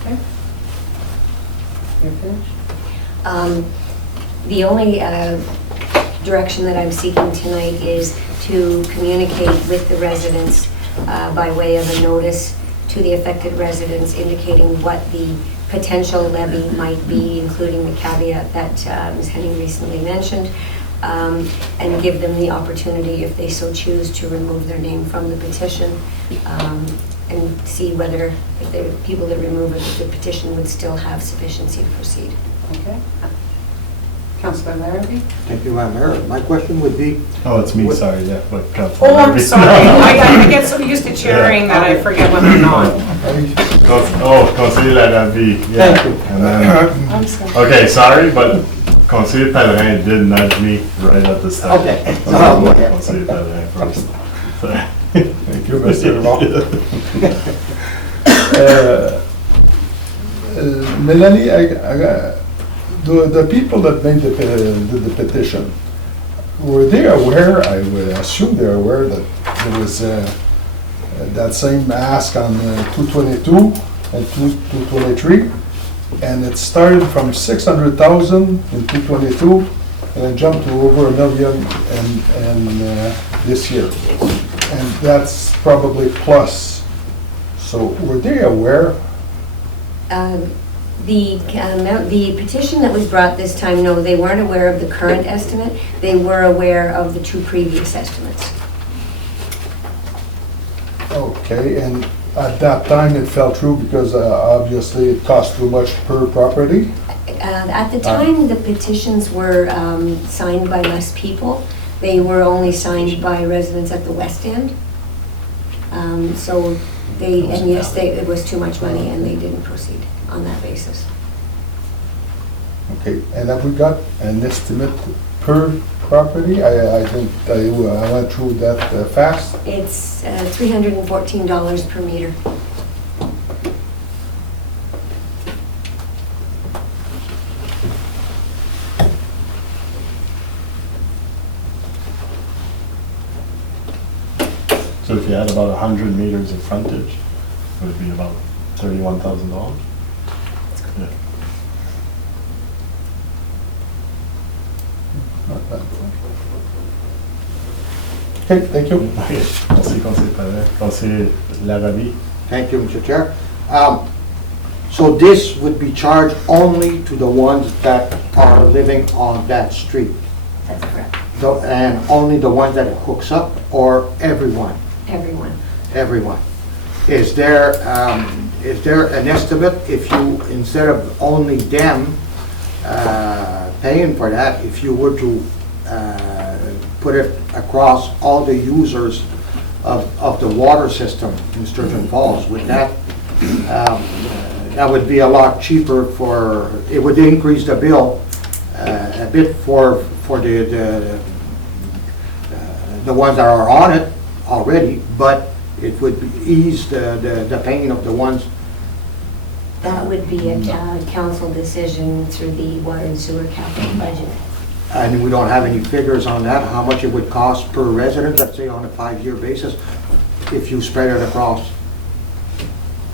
Okay. You're finished? The only direction that I'm seeking tonight is to communicate with the residents by way of a notice to the affected residents indicating what the potential levy might be, including the caveat that Ms. Henning recently mentioned. and give them the opportunity, if they so choose, to remove their name from the petition, and see whether, if the people that remove it, if the petition would still have sufficiency to proceed. Okay. Councilor Larrabee? Thank you, Madam Mayor. My question would be, Oh, it's me, What- sorry, yeah, but Councilor Oh, I'm Murphy. sorry. I get so used to chairing that I forget when I'm not. Conseiller Larrabee, yeah. Thank you. And then, I'm sorry. okay, sorry, but Conseiller Pellerin did nudge me right at the start. Okay. So, Oh, go ahead. Conseiller Pellerin first. Thank you, Mr. Laurent. Melanie, the people that made the petition, were they aware, I would assume they're aware that there was that same ask on 222 and 223, and it started from 600,000 in 222, and it jumped to over $1 million this year. And that's probably plus. So were they aware? The petition that was brought this time, no, they weren't aware of the current estimate. They were aware of the 2 previous estimates. Okay, and at that time it fell through because obviously it cost too much per property? At the time, the petitions were signed by less people. They were only signed by residents at the West End. So it was too much money and they didn't proceed on that basis. Okay, and have we got an estimate per property? I went through that fast. It's $314 per meter. So if you had about 100 meters of frontage, it would be about $31,000? Yeah. Not bad. Okay, thank you. Okay, merci, Conseiller Pellerin. Conseiller Larrabee? thank you, Mr. Chair. So this would be charged only to the ones that are living on that street? That's correct. And only the ones that it hooks up, or everyone? Everyone. Everyone. Is there an estimate if you, instead of only them paying for that, if you were to put it across all the users of the water system in Sturgeon Falls, would that would be a lot cheaper it would increase the bill a bit for the ones that are on it already, but it would ease the pain of the ones. That would be a council decision through the water and sewer capital budget. And we don't have any figures on that, how much it would cost per resident, let's say on a 5-year basis, if you spread it across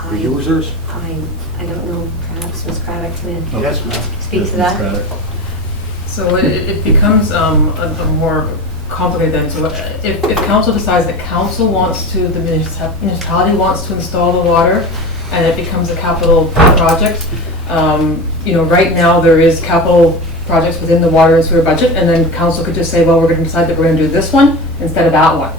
the users? I don't know, perhaps Ms. Craddock can Yes, ma'am. speak to that. So it becomes a more complicated then. So if council decides that council wants to, the municipality wants to install the water, and it becomes a capital project, right now there is capital projects within the water and sewer budget, and then council could just say, well, we're going to decide that we're going to do this one instead of that one.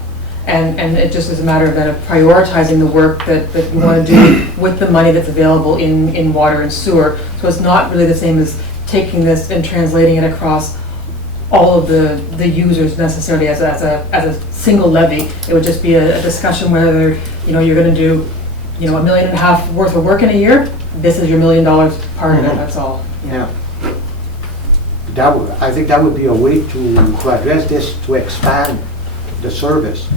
And it just is a matter of then of prioritizing the work that you want to do with the money that's available in water and sewer. So it's not really the same as taking this and translating it across all of the users necessarily as a single levy. It would just be a discussion whether, you're going to do, $1.5 million worth of work in a year. This is your $1 million part of it, that's all. Yeah. I think that would be a way to address this, to expand the service.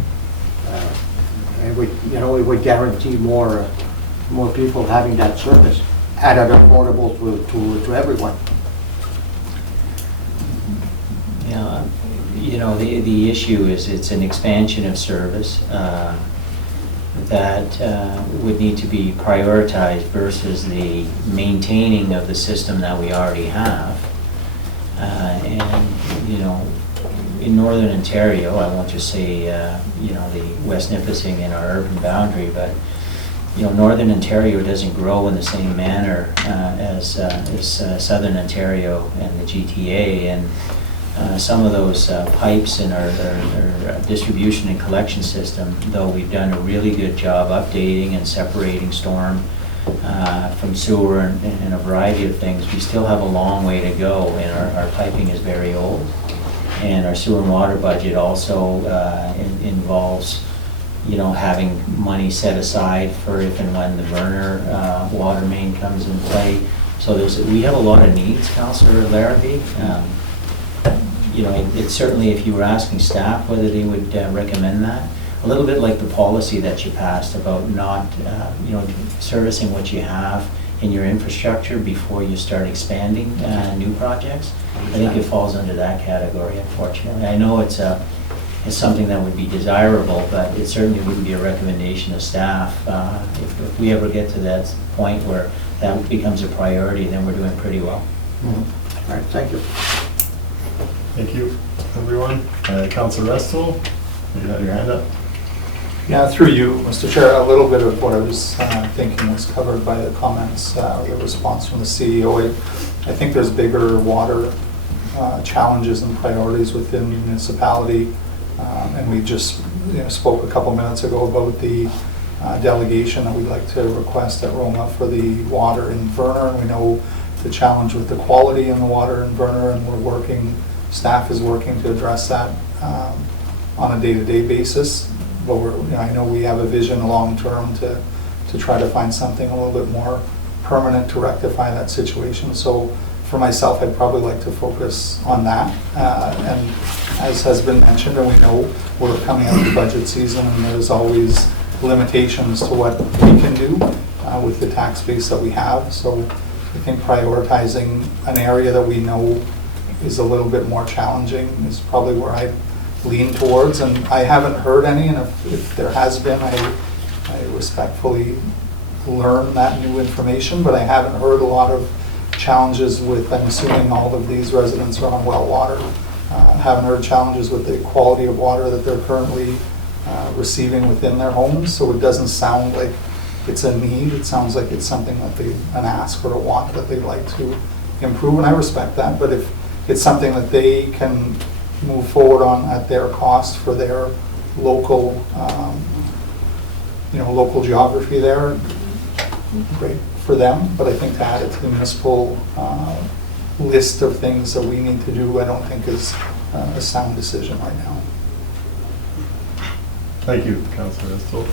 It would guarantee more people having that service at an affordable to everyone. Yeah, the issue is it's an expansion of service that would need to be prioritized versus the maintaining of the system that we already have. In Northern Ontario, I won't just say, the West Nipissing in our urban boundary, but, Northern Ontario doesn't grow in the same manner as Southern Ontario and the GTA. And some of those pipes in our distribution and collection system, though we've done a really good job updating and separating storm from sewer and a variety of things, we still have a long way to go, and our piping is very old. And our sewer and water budget also involves, having money set aside for if and when the burner water main comes in play. So we have a lot of needs, Councillor Larrabee. It's certainly, if you were asking staff whether they would recommend that, a little bit like the policy that you passed about not, servicing what you have in your infrastructure before you start expanding new projects. I think it falls under that category, unfortunately. I know it's something that would be desirable, but it certainly wouldn't be a recommendation of staff. If we ever get to that point where that becomes a priority, then we're doing pretty well. All right, thank you. Thank you, everyone. Councilor Restal, you had your hand up. Yeah, through you, Mr. Chair, a little bit of what I was thinking was covered by the comments, the response from the CEO. I think there's bigger water challenges and priorities within the municipality. And we just spoke a couple minutes ago about the delegation that we'd like to request at Roma for the water in Verner. And we know the challenge with the quality in the water in Verner, and staff is working to address that on a day-to-day basis. But I know we have a vision long-term to try to find something a little bit more permanent to rectify that situation. So for myself, I'd probably like to focus on that. And as has been mentioned, and we know we're coming out of the budget season, and there's always limitations to what we can do with the tax base that we have. So I think prioritizing an area that we know is a little bit more challenging is probably where I lean towards. And I haven't heard any, and if there has been, I respectfully learn that new information, but I haven't heard a lot of challenges with, I'm assuming all of these residents are on well water. Haven't heard challenges with the quality of water that they're currently receiving within their homes. So it doesn't sound like it's a need. It sounds like it's something that an ask or a want that they'd like to improve, and I respect that. But if it's something that they can move forward on at their cost for their local, local geography there, great for them. But I think to add it to the municipal list of things that we need to do, I don't think is a sound decision right now. Thank you, Councilor Restal.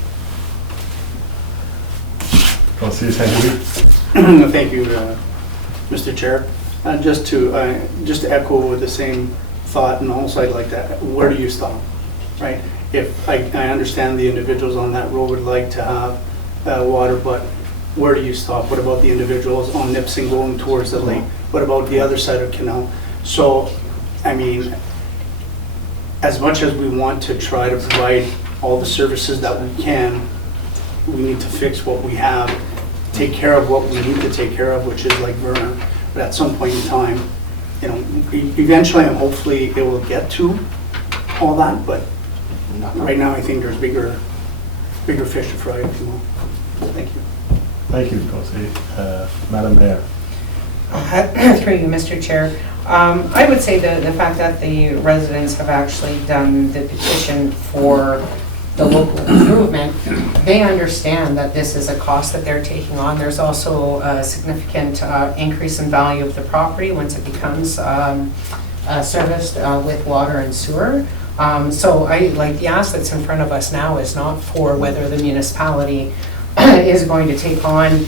Councilor St. Thank you, Mr. Chair. Just to echo the same thought, and also I'd like to, where do you stop, right? If I understand the individuals on that road would like to have water, but where do you stop? What about the individuals on Nipissing going towards the lake? What about the other side of Canal? So, I mean, as much as we want to try to provide all the services that we can, we need to fix what we have, take care of what we need to take care of, which is like Verner. But at some point in time, eventually and hopefully it will get to all that, but right now I think there's bigger fish to fry, if you will. Thank you. Thank you, Councilor. Madam Mayor. Through you, Mr. Chair. I would say the fact that the residents have actually done the petition for the local improvement, they understand that this is a cost that they're taking on. There's also a significant increase in value of the property once it becomes serviced with water and sewer. So the ask that's in front of us now is not for whether the municipality is going to take on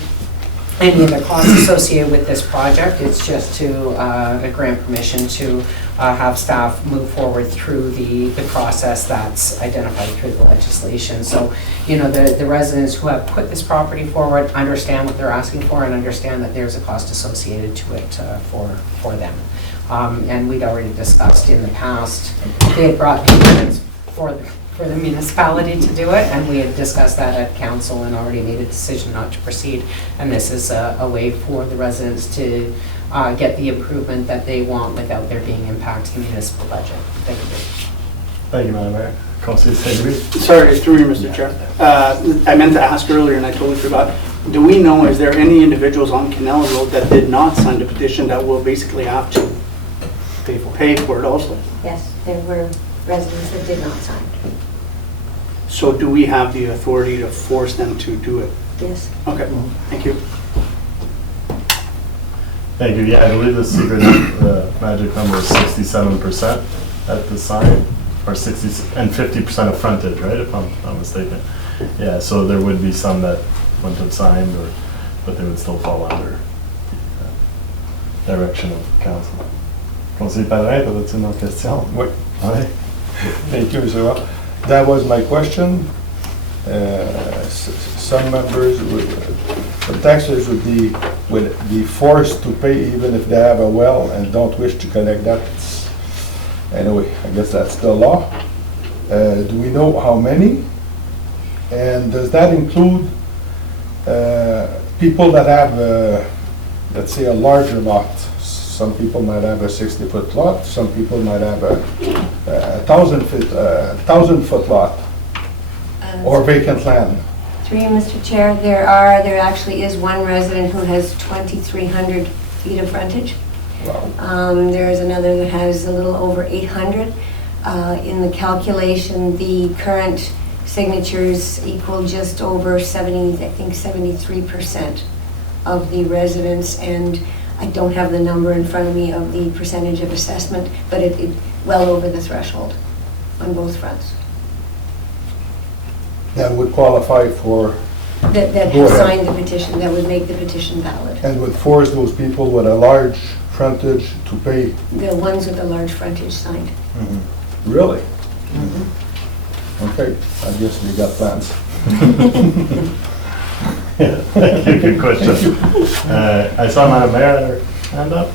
any of the costs associated with this project. It's just to grant permission to have staff move forward through the process that's identified through the legislation. So, the residents who have put this property forward understand what they're asking for and understand that there's a cost associated to it for them. And we'd already discussed in the past, they had brought payments for the municipality to do it, and we had discussed that at council and already made a decision not to proceed. And this is a way for the residents to get the improvement that they want without there being impact to the municipal budget. Thank you. Thank you, Madam Mayor. Councilor St. Sorry, through you, Mr. Chair. I meant to ask earlier and I totally forgot. Do we know, is there any individuals on Canal Road that did not sign the petition that will basically have to? Pay for it. pay for it also. Yes, there were residents that did not sign. So do we have the authority to force them to do it? Yes. Okay, thank you. Thank you. Yeah, I believe the secret magic number is 67% at the sign, or 60 and 50% of frontage, right? If I'm not mistaken. Yeah, so there would be some that wouldn't have signed, or but they would still fall under direction of council. Conseil Padrin, t'avais-tu une autre question? Oui. Ouais. Thank you, sir. That was my question. Some members, the taxers would be forced to pay even if they have a well and don't wish to connect that. Anyway, I guess that's the law. Do we know how many? And does that include people that have, let's say, a larger lot? Some people might have a 60-foot lot, some people might have a 1,000-foot lot, or vacant land. Through you, Mr. Chair, there actually is one resident who has 2,300 feet of frontage. Wow. There is another that has a little over 800. In the calculation, the current signatures equal just over 70, I think 73% of the residents, and I don't have the number in front of me of the percentage of assessment, but it well over the threshold on both fronts. That would qualify for, That Go have ahead. signed the petition, that would make the petition valid. and would force those people with a large frontage to pay. The ones with the large frontage signed. Really? Okay, I guess we got plans. Thank you, good question. I saw Madam Mayor had her hand up,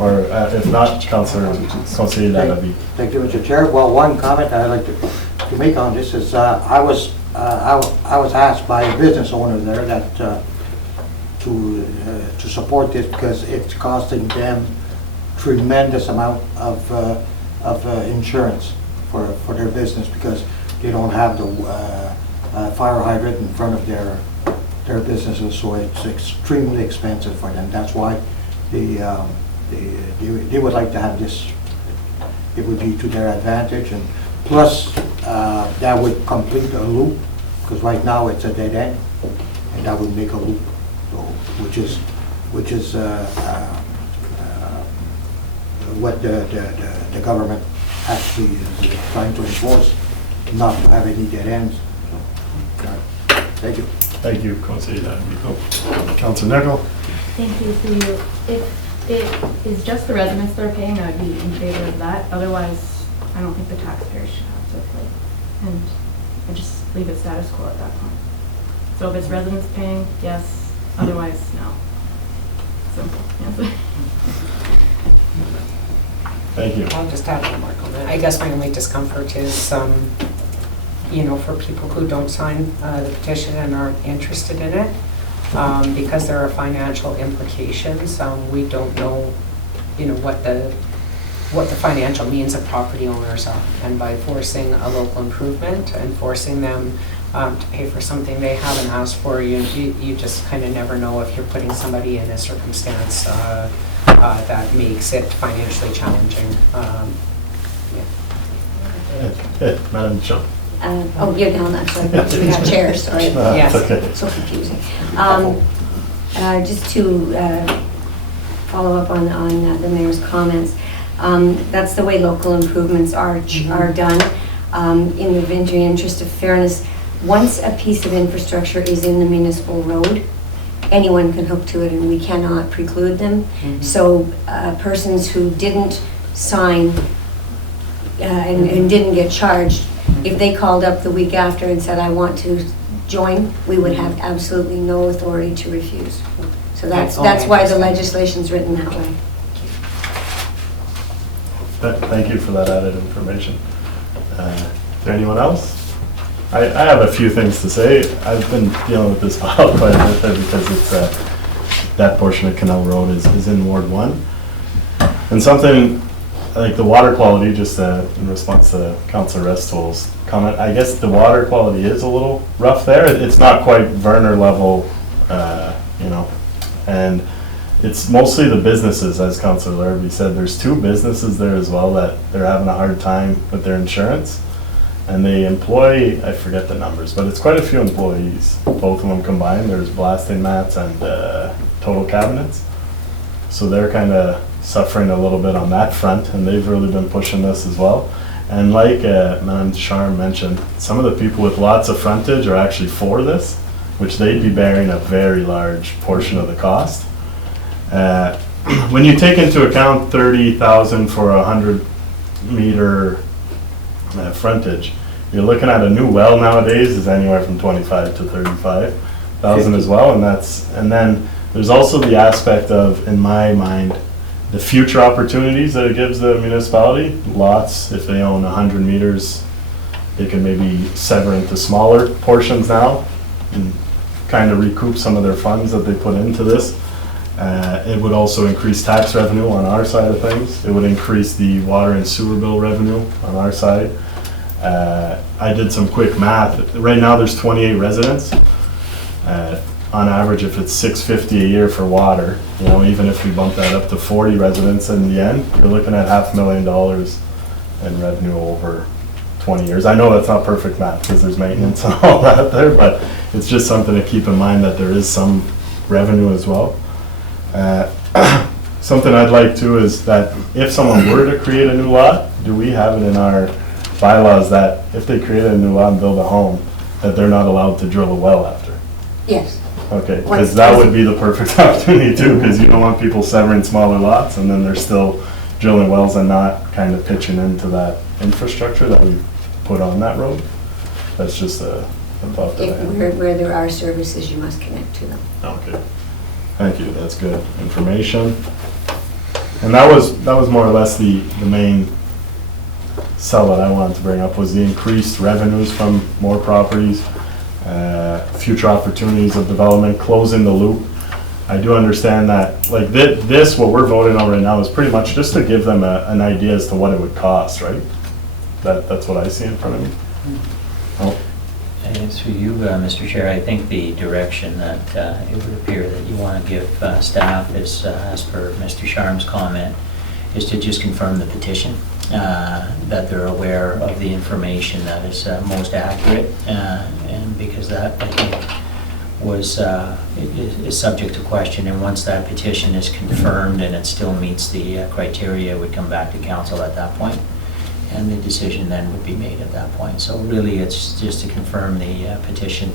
or if not, Councillor Lavie. Thank you, Mr. Chair. Well, one comment I'd like to make on this is, I was asked by a business owner there that to support this because it's costing them tremendous amount of insurance for their business because they don't have the fire hydrant in front of their businesses, so it's extremely expensive for them. That's why they would like to have this. It would be to their advantage, and plus that would complete a loop because right now it's a dead end, and that would make a loop, so, which is what the government actually is trying to enforce, not to have any dead ends. So, thank you. Thank you, Conseil Lavie. Councillor Nicol. Thank you for you. If it is just the residents that are paying, I would be in favor of that. Otherwise, I don't think the taxpayers should have to pay. And I just leave it status quo at that point. So if it's residents paying, yes. Otherwise, no. Simple answer. Thank you. I'll just add one more comment. I guess my only discomfort is, you know, for people who don't sign the petition and aren't interested in it, because there are financial implications. We don't know, you know, what the financial means of property owners are. And by forcing a local improvement and forcing them to pay for something they haven't asked for, you just kind of never know if you're putting somebody in a circumstance that makes it financially challenging. Madam Chair. Oh, you're down, actually. We got chairs, sorry. Yes. Okay. So confusing. Just to follow up on the mayor's comments, that's the way local improvements are done. In the very interest of fairness, once a piece of infrastructure is in the municipal road, anyone can hook to it and we cannot preclude them. So persons who didn't sign and didn't get charged, if they called up the week after and said, I want to join, we would have absolutely no authority to refuse. So that's why the legislation's written that way. Thank you for that added information. Is there anyone else? I have a few things to say. I've been dealing with this file quite a bit there because it's that portion of Canal Road is in Ward 1. And something like the water quality, just in response to Councillor Restol's comment, I guess the water quality is a little rough there. It's not quite Verner level, you know, and it's mostly the businesses, as Councilor Larrabee said. There's 2 businesses there as well that they're having a hard time with their insurance. And they employ, I forget the numbers, but it's quite a few employees, both of them combined. There's blasting mats and total cabinets. So they're kind of suffering a little bit on that front, and they've really been pushing this as well. And like Madame Ducharme mentioned, some of the people with lots of frontage are actually for this, which they'd be bearing a very large portion of the cost. When you take into account 30,000 for a 100-meter frontage, you're looking at a new well nowadays is anywhere from 25 to 35,000 as well, and then there's also the aspect of, in my mind, the future opportunities that it gives the municipality. Lots, if they own 100 meters, they can maybe sever into smaller portions now and kind of recoup some of their funds that they put into this. It would also increase tax revenue on our side of things. It would increase the water and sewer bill revenue on our side. I did some quick math. Right now there's 28 residents. On average, if it's $650 a year for water, you know, even if we bump that up to 40 residents in the end, you're looking at $500,000 in revenue over 20 years. I know that's not perfect math because there's maintenance and all that there, but it's just something to keep in mind that there is some revenue as well. Something I'd like to is that if someone were to create a new lot, do we have it in our bylaws that if they create a new lot and build a home, that they're not allowed to drill a well after? Yes. Okay, because that would be the perfect opportunity too, because you don't want people severing smaller lots and then they're still drilling wells and not kind of pitching into that infrastructure that we put on that road. That's just a thought that I have. Where there are services, you must connect to them. Okay, thank you, that's good information. And that was more or less the main sell that I wanted to bring up, was the increased revenues from more properties, future opportunities of development, closing the loop. I do understand that, like this, what we're voting on right now is pretty much just to give them an idea as to what it would cost, right? That's what I see in front of me. Oh. And through you, Mr. Chair, I think the direction that it would appear that you want to give staff is, as per Mr. Sharm's comment, is to just confirm the petition, that they're aware of the information that is most accurate, and because that, I think, is subject to question, and once that petition is confirmed and it still meets the criteria, it would come back to council at that point, and the decision then would be made at that point. So really, it's just to confirm the petition,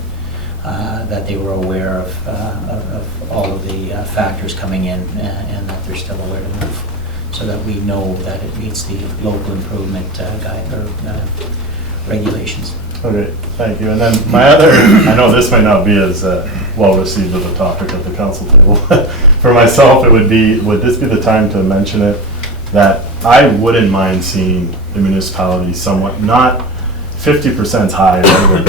that they were aware of all of the factors coming in, and that they're still aware to move, so that we know that it meets the local improvement guide or regulations. Okay, thank you. And then my other, I know this might not be as well received of a topic at the council table. For myself, would this be the time to mention it, that I wouldn't mind seeing the municipality somewhat, not 50% is high, right?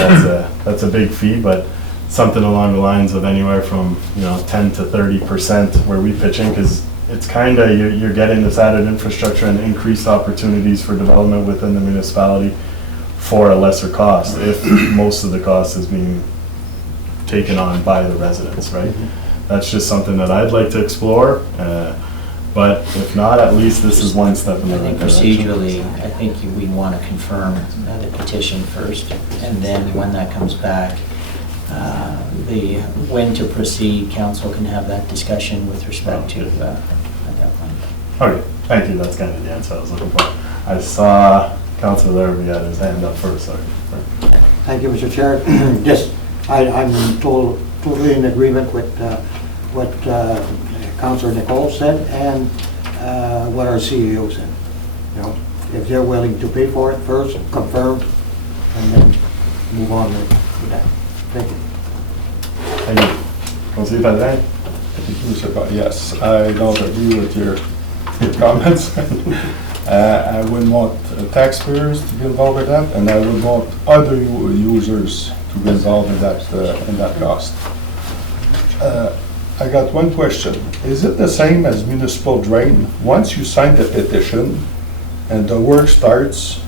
That's a big fee, but something along the lines of anywhere from 10 to 30% where we pitch in, because it's kind of, you're getting this added infrastructure and increased opportunities for development within the municipality for a lesser cost, if most of the cost is being taken on by the residents, right? That's just something that I'd like to explore, but if not, at least this is one step in the right direction. Procedurally, I think we want to confirm the petition first, and then when that comes back, when to proceed, council can have that discussion with respect to at that point. Okay, thank you, that's kind of the answer I was looking for. I saw Councilor Larrabee had his hand up first, sorry. Thank you, Mr. Chair. Yes, I'm totally in agreement with what Councilor Nicole said and what our CEO said. If they're willing to pay for it first, confirm, and then move on with that. Thank you. Thank you. Councilor Padre? Yes, I don't agree with your comments. I would want taxpayers to be involved with that, and I would want other users to be involved in that cost. I got one question. Is it the same as municipal drain? Once you sign the petition and the work starts,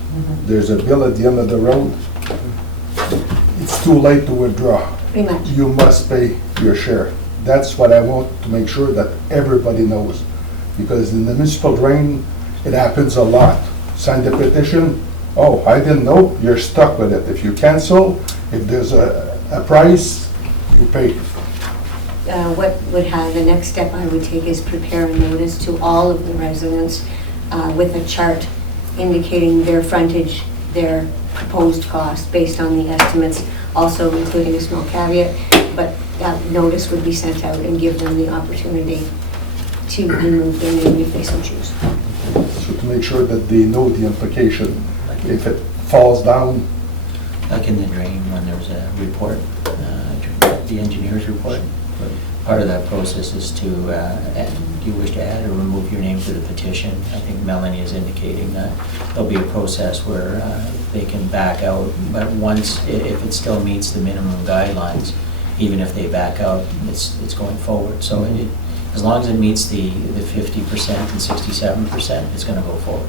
there's a bill at the end of the road, it's too late to withdraw. Pretty much. You must pay your share. that's what I want to make sure that everybody knows. Because in the municipal drain, it happens a lot. Sign the petition, oh, I didn't know, you're stuck with it. If you cancel, if there's a price, you pay. What would have, the next step I would take is prepare a notice to all of the residents with a chart indicating their frontage, their proposed cost based on the estimates, also including a small caveat, but that notice would be sent out and give them the opportunity to remove their name if they so choose. So to make sure that they know the implication. If it falls down, Like in the drain, when there was a report, the engineer's report, part of that process is to, do you wish to add or remove your name to the petition? I think Melanie is indicating that there'll be a process where they can back out, but once, if it still meets the minimum guidelines, even if they back out, it's going forward. So as long as it meets the 50% and 67%, it's going to go forward.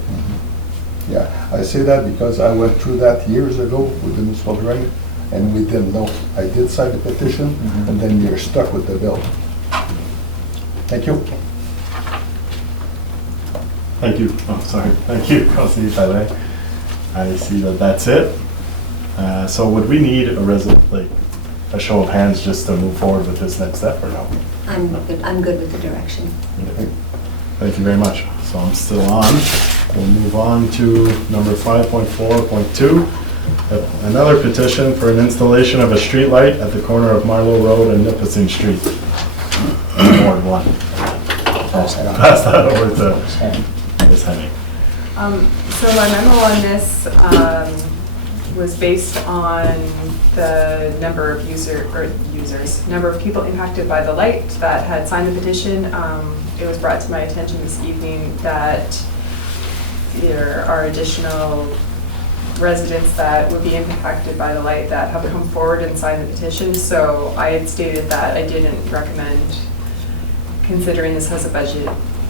yeah, I say that because I went through that years ago with the municipal drain, and we didn't know. I did sign the petition, and then you're stuck with the bill. Thank you. Thank you. Oh, sorry. Thank you, Councilor Pelley. I see that that's it. So would we need a show of hands just to move forward with this next step or no? I'm good with the direction. Okay. Thank you very much. So I'm still on. We'll move on to number 5.4.2. Another petition for an installation of a street light at the corner of Marlow Road and Nipissing Street. Ward 1. Pass that on. Pass that over to Sam. Ms. Henning. So my memo on this was based on the number of number of people impacted by the light that had signed the petition. It was brought to my attention this evening that there are additional residents that would be impacted by the light that have come forward and signed the petition. So I had stated that I didn't recommend considering this as a budget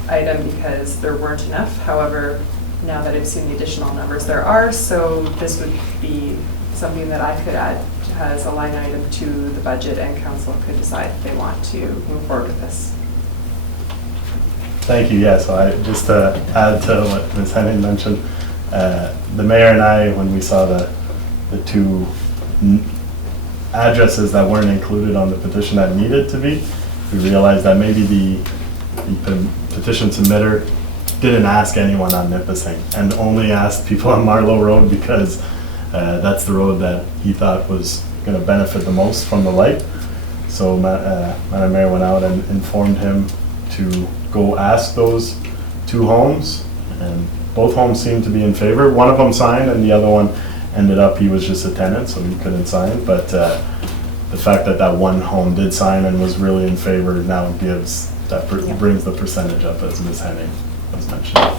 item because there weren't enough. However, now that I've seen the additional numbers, there are, so this would be something that I could add as a line item to the budget, and council could decide if they want to move forward with this. Thank you. Yeah, so just to add to what Ms. Henning mentioned, the mayor and I, when we saw the two addresses that weren't included on the petition that needed to be, we realized that maybe the petition submitter didn't ask anyone on Nipissing and only asked people on Marlow Road because that's the road that he thought was going to benefit the most from the light. So Madam Mayor went out and informed him to go ask those two homes, and both homes seemed to be in favor. One of them signed and the other one ended up, he was just a tenant, so he couldn't sign. But the fact that that one home did sign and was really in favor now brings the percentage up, as Ms. Henning was mentioning.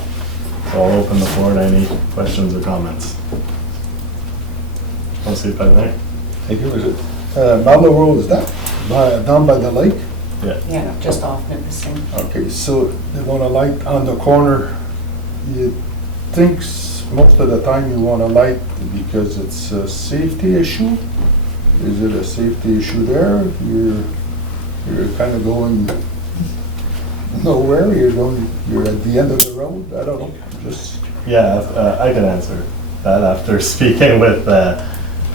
So I'll open the floor to any questions or comments. Councilor Pelley? Thank you. Is it Marlow Road, is that down by the lake? Yeah. Yeah, just off Nipissing. Okay, so they want a light on the corner. You think most of the time you want a light because it's a safety issue? Is it a safety issue there? You're kind of going nowhere, you're at the end of the road, I don't know, just. Yeah, I can answer that after speaking with the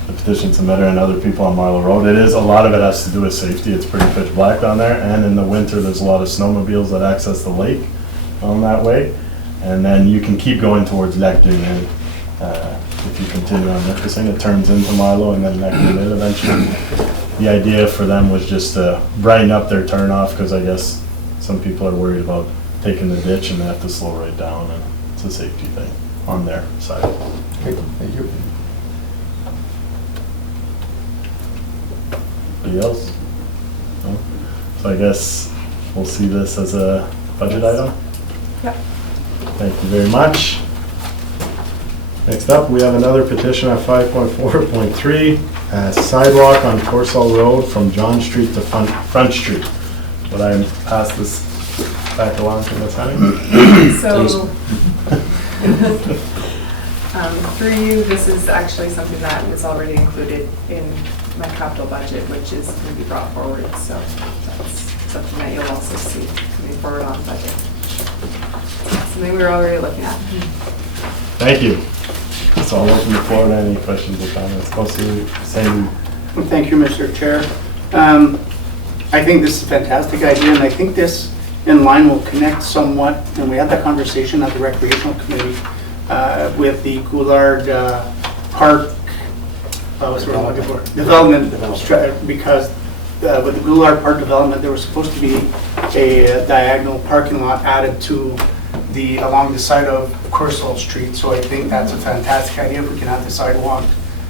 petition submitter and other people on Marlow Road. A lot of it has to do with safety. It's pretty pitch black down there, and in the winter there's a lot of snowmobiles that access the lake on that way. And then you can keep going towards Lecton, and if you continue on Nipissing, it turns into Marlow and then Lecton eventually. The idea for them was just to brighten up their turnoff, because I guess some people are worried about taking the ditch and they have to slow right down, and it's a safety thing on their side. Okay, thank you. Anybody else? No? So I guess we'll see this as a budget item? Yep. Thank you very much. Next up, we have another petition at 5.4.3, sidewalk on Corsall Road from John Street to Front Street. Would I pass this back along to Ms. Henning? So, through you, this is actually something that was already included in my capital budget, which is going to be brought forward, so that's something that you'll also see coming forward on budget. Something we were already looking at. Thank you. So I'll open the floor to any questions or comments. Councilor Sandy. Well, thank you, Mr. Chair. I think this is a fantastic idea, and I think this in line will connect somewhat, and we had that conversation at the Recreational Committee with the Goulard Park, what's the word I'm looking for? Development, because with the Goulard Park development, there was supposed to be a diagonal parking lot added to along the side of Coursol Street, so I think that's a fantastic idea if we can have the sidewalk,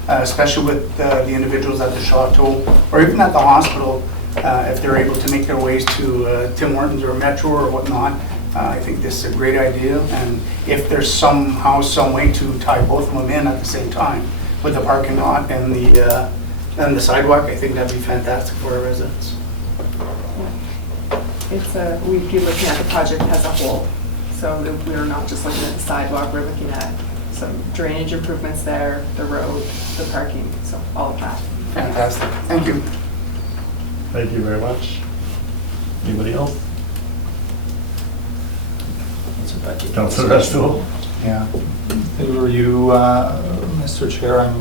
especially with the individuals at the Chateau, or even at the hospital, if they're able to make their ways to Tim Hortons or Metro or whatnot. I think this is a great idea, and if there's somehow, some way to tie both of them in at the same time with the parking lot and the sidewalk, I think that'd be fantastic for our residents. We'd be looking at the project as a whole. So we're not just looking at the sidewalk, we're looking at some drainage improvements there, the road, the parking, so all of that. Fantastic. Thank you. Thank you very much. Anybody else? It's a budget. Councilor Resto. Yeah. Through you, Mr. Chair,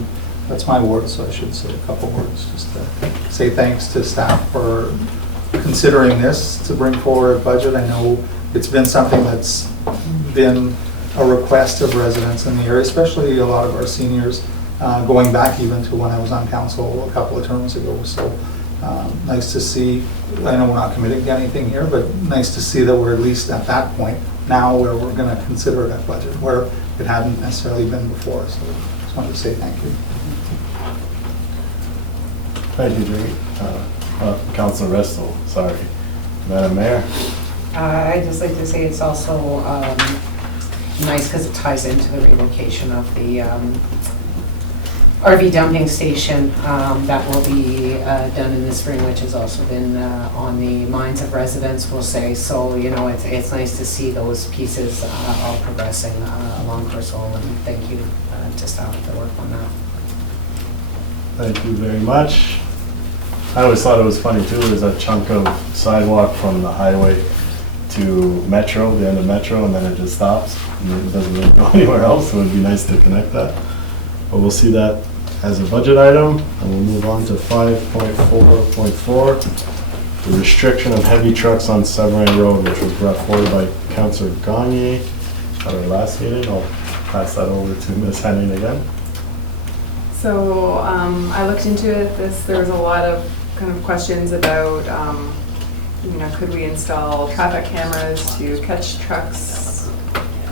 that's my word, so I should say a couple words. Just to say thanks to staff for considering this to bring forward a budget. I know it's been something that's been a request of residents in the area, especially a lot of our seniors, going back even to when I was on council a couple of terms ago. So nice to see, I know we're not committing to anything here, but nice to see that we're at least at that point now where we're going to consider that budget, where it hadn't necessarily been before. So just wanted to say thank you. Thank you, Jamie. Councilor Resto, sorry. Madam Mayor. I'd just like to say it's also nice because it ties into the relocation of the RV dumping station that will be done in the spring, which has also been on the minds of residents, we'll say. So, you know, it's nice to see those pieces all progressing along Coursol, and thank you to staff for work on that. Thank you very much. I always thought it was funny too, there's a chunk of sidewalk from the highway to Metro, the end of Metro, and then it just stops. And it doesn't really go anywhere else, so it'd be nice to connect that. But we'll see that as a budget item, and we'll move on to 5.4.4, the restriction of heavy trucks on Severn Road, which was brought forward by Councillor Gagne at our last meeting. I'll pass that over to Ms. Henning again. So I looked into it. There was a lot of kind of questions about, you know, could we install traffic cameras to catch trucks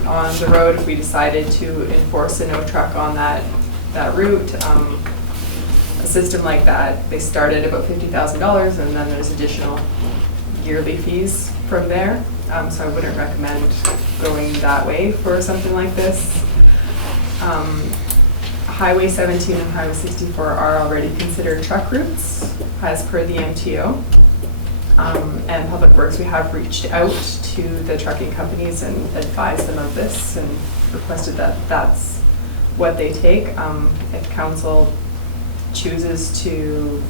on the road if we decided to enforce a no truck on that route. A system like that, they start at about $50,000, and then there's additional yearly fees from there. So I wouldn't recommend going that way for something like this. Highway 17 and Highway 64 are already considered truck routes as per the MTO. And Public Works, we have reached out to the trucking companies and advised them of this and requested that that's what they take. If council chooses to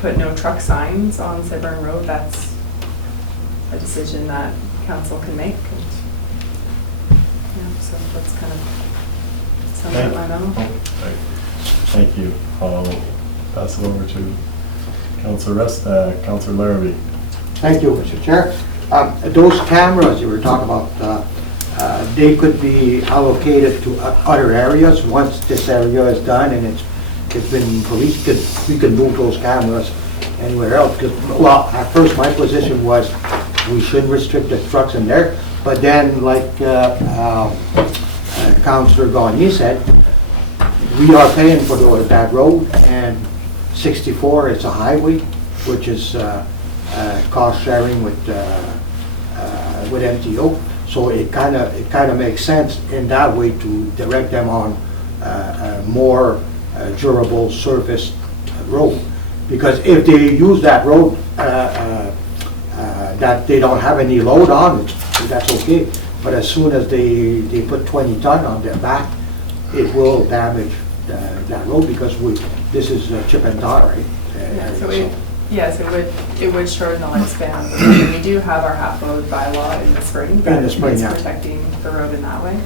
put no truck signs on Severn Road, that's a decision that council can make. And, yeah, so that's kind of something I know. Thank you. I'll pass it over to Councillor Larrabee. Thank you, Mr. Chair. Those cameras you were talking about, they could be allocated to other areas once this area is done and it's been policed. We could move those cameras anywhere else. Because, well, at first my position was we shouldn't restrict the trucks in there, but then, like Councillor Gagne said, we are paying for that road, and 64 is a highway, which is cost sharing with MTO. So it kind of makes sense in that way to direct them on a more durable surface road. Because if they use that road that they don't have any load on, that's okay. But as soon as they put 20 ton on their back, it will damage that road, because this is chip and tar, right? Yeah, so Yes, it would shorten the lifespan. And we do have our half load bylaw in the spring. the spring, yeah. That's protecting the road in that way.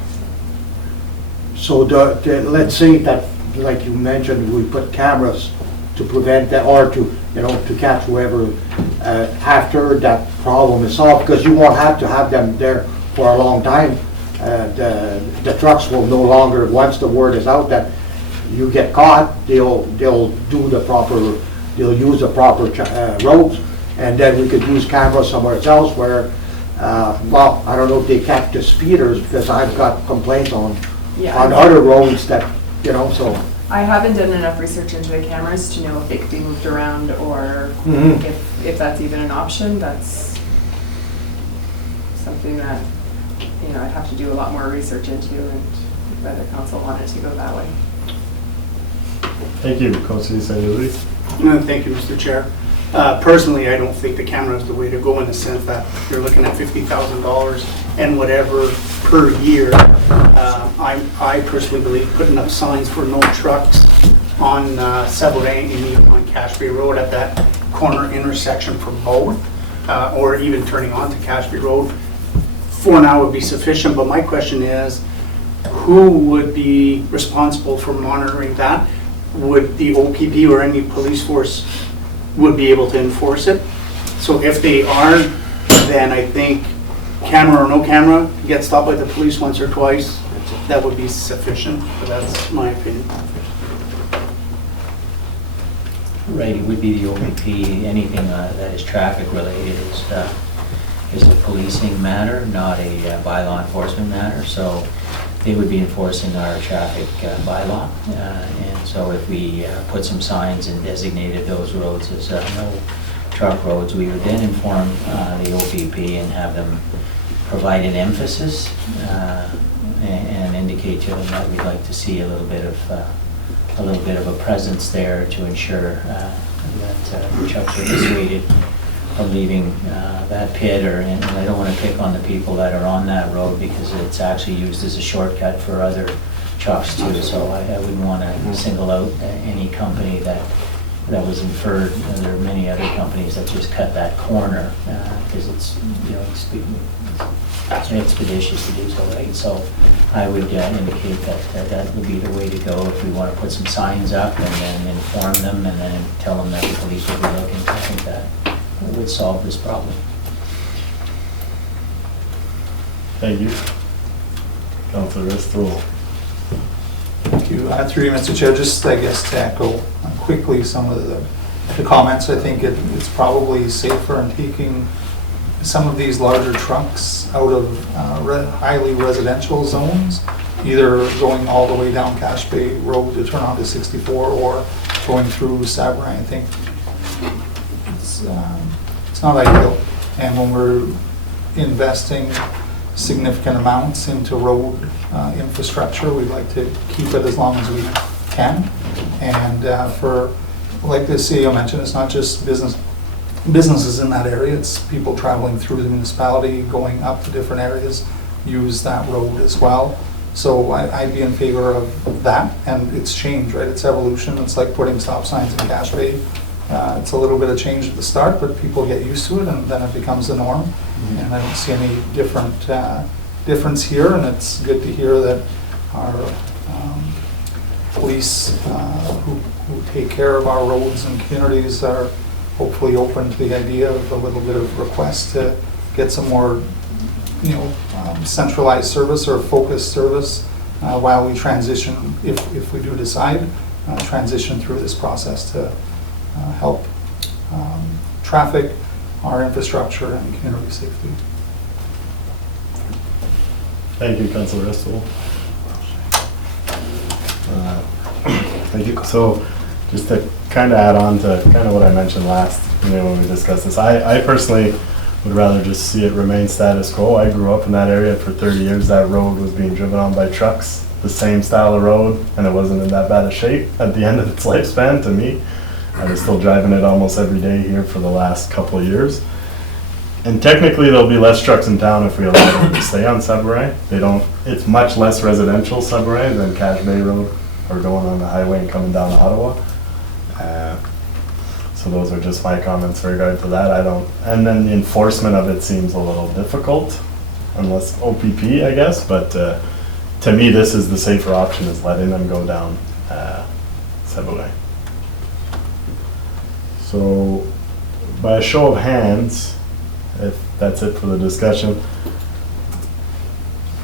So let's say that, like you mentioned, we put cameras to prevent that, or to, you know, to catch whoever, after that problem is solved, because you won't have to have them there for a long time. The trucks will no longer, once the word is out that you get caught, they'll do the proper, they'll use the proper roads, and then we could use cameras somewhere else where, well, I don't know if they catch the speeders, because I've got complaints on Yeah. other roads that, you know, so. I haven't done enough research into the cameras to know if they could be moved around or Mhm. if that's even an option. That's something that, you know, I'd have to do a lot more research into and whether council wanted to go that way. Thank you, Councilor St. Thank you, Mr. Chair. Personally, I don't think the camera is the way to go in the sense that you're looking at $50,000 and whatever per year. I personally believe putting up signs for no trucks on Savarin and even on Cache Bay Road at that corner intersection for both, or even turning onto Cache Bay Road, for now would be sufficient. But my question is, who would be responsible for monitoring that? Would the OPP or any police force would be able to enforce it? So if they are, then I think camera or no camera, get stopped by the police once or twice, that would be sufficient, but that's my opinion. Right, it would be the OPP. Anything that is traffic related is a policing matter, not a bylaw enforcement matter. So they would be enforcing our traffic bylaw. And so if we put some signs and designated those roads as no truck roads, we would then inform the OPP and have them provide an emphasis and indicate to them that we'd like to see a little bit of a presence there to ensure that the trucks are dissuaded from leaving that pit, and I don't want to pick on the people that are on that road because it's actually used as a shortcut for other trucks too, so I wouldn't want to single out any company that was inferred. There are many other companies that just cut that corner because it's, you know, it's expeditious to do so, right? So I would indicate that that would be the way to go if we want to put some signs up and then inform them and then tell them that the police will be looking. I think that would solve this problem. Thank you. Councilor Ristol. Thank you. Through you, Mr. Chair, just I guess to echo quickly some of the comments, I think it's probably safer in taking some of these larger trucks out of highly residential zones, either going all the way down Cache Bay Road to turn onto 64 or going through Savarin. I think it's not ideal. And when we're investing significant amounts into road infrastructure, we'd like to keep it as long as we can. And for, like the CEO mentioned, it's not just businesses in that area, it's people traveling through the municipality, going up to different areas, use that road as well. So I'd be in favor of that, and it's change, right? It's evolution. It's like putting stop signs in Cache Bay. It's a little bit of change at the start, but people get used to it, and then it becomes the norm. Mm-hmm. And I don't see any difference here, and it's good to hear that our police who take care of our roads and communities are hopefully open to the idea of a little bit of request to get some more, you know, centralized service or focused service while we transition, if we do decide, transition through this process to help traffic, our infrastructure, and community safety. Thank you, Councilor Ristol. Thank you. So just to kind of add on to kind of what I mentioned last, when we discussed this, I personally would rather just see it remain status quo. I grew up in that area for 30 years. That road was being driven on by trucks, the same style of road, and it wasn't in that bad a shape at the end of its lifespan to me. I was still driving it almost every day here for the last couple of years. And technically there'll be less trucks in town if we allow them to stay on Savarin. It's much less residential Savarin than Cache Bay Road or going on the highway and coming down to Ottawa. So So those are just my comments in regard to that. I don't, and then the enforcement of it seems a little difficult, unless OPP, I guess, but to me, this is the safer option, is letting them go down Seboué. So, by a show of hands, if that's it for the discussion,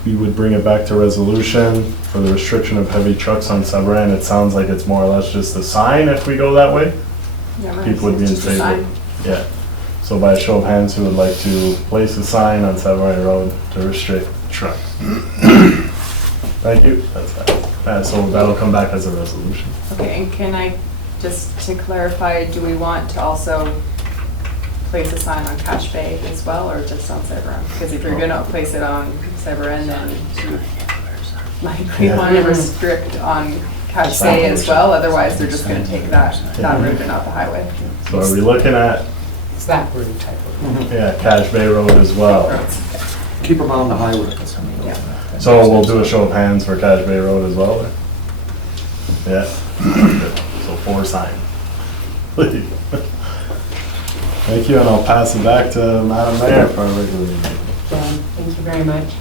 we would bring it back to resolution for the restriction of heavy trucks on Seboué, and it sounds like it's more or less just a sign if we go that way. People would be in Just a favor. sign. Yeah. So by a show of hands, who would like to place a sign on Seboué Road to restrict trucks? Thank you. That's that. So that'll come back as a resolution. Okay, and can I, just to clarify, do we want to also place a sign on Cache Bay as well, or just on Cyberun? Because if you're gonna place it on Cyberun, then you likely want to restrict on Cache Bay as well, otherwise they're just gonna take that route and not the highway. So are we looking at, It's that route type of. yeah, Cache Bay Road as well? Keep them on the highway. So we'll do a show of hands for Cache Bay Road as well? Then? Yeah. Good. So 4 signs. Thank you, and I'll pass it back to Madam Mayor for our regular meeting. John, thank you very much.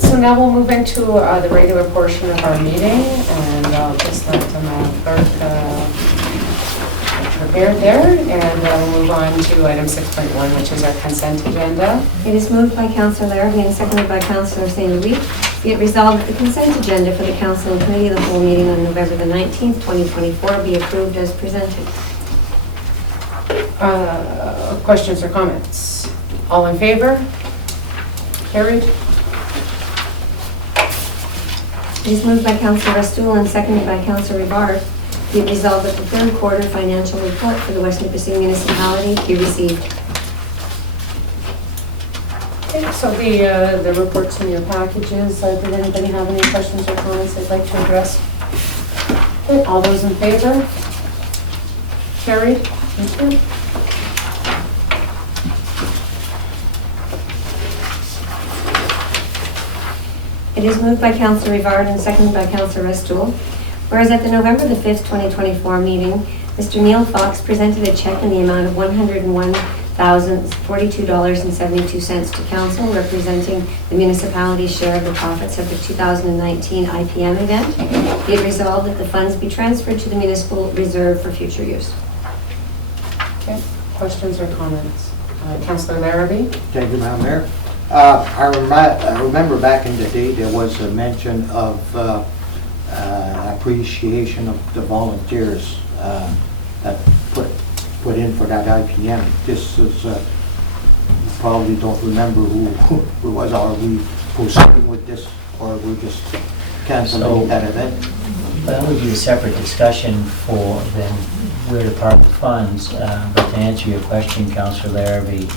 So now we'll move into the regular portion of our meeting, and I'll just let the clerk prepare there, and we'll move on to item 6.1, which is our consent agenda. It is moved by Councillor Larrabee and seconded by Councillor St. Louis. Be it resolved that the consent agenda for the Council and Committee of the Whole meeting on November the 19th, 2024 be approved as presented. Questions or comments? All in favor? Carried. It is moved by Councillor Restoul and seconded by Councillor Rivard. Be it resolved that the third quarter financial report for the West Nipissing Municipality be received. Okay, so the reports in your packages, did anybody have any questions or comments they'd like to address? Okay, all those in favor? Carried. Thank you. It is moved by Councillor Rivard and seconded by Councillor Restoul. Whereas at the November the 5th, 2024 meeting, Mr. Neil Fox presented a check in the amount of $101,042.72 to council, representing the municipality's share of the profits of the 2019 IPM event. Be it resolved that the funds be transferred to the municipal reserve for future use. Okay, questions or comments? Councillor Larrabee? Thank you, Madam Mayor. I remember back in the day, there was a mention of appreciation of the volunteers that put in for that IPM. This is, you probably don't remember who it was. Are we proceeding with this, or we're just canceling that event? That would be a separate discussion for then where to park the funds. But to answer your question, Councillor Larrabee,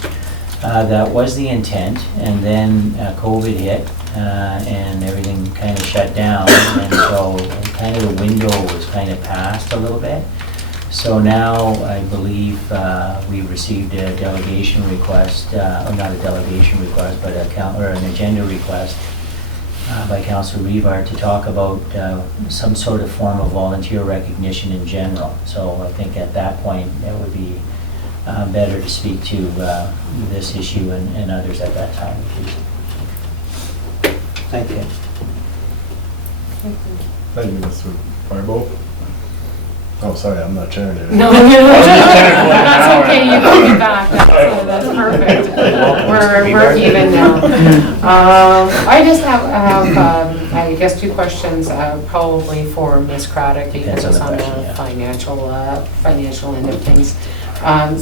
that was the intent, and then COVID hit and everything kind of shut down, and so kind of the window was kind of passed a little bit. So now I believe we received a delegation request, or not a delegation request, but an agenda request by Councillor Rivard to talk about some sort of form of volunteer recognition in general. So I think at that point it would be better to speak to this issue and others at that time. Thank you. Thank you, Mr. Barbeau. Oh, sorry, I'm not chairing it. No, that's okay, you can be back, that's perfect. We're even now. I just have I guess 2 questions, probably for Ms. Craddock, because it's on the financial end of things.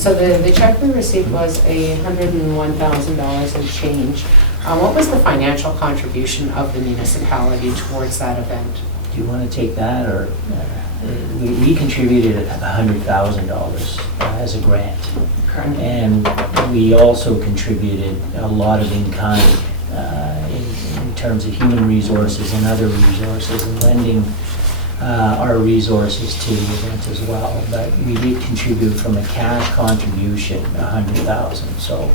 So the check we received was $101,000 and change. What was the financial contribution of the municipality towards that event? Do you want to take that, or we contributed $100,000 as a grant, and we also contributed a lot of in-kind in terms of human resources and other resources, and lending our resources to the event as well. But we did contribute from a cash contribution $100,000. So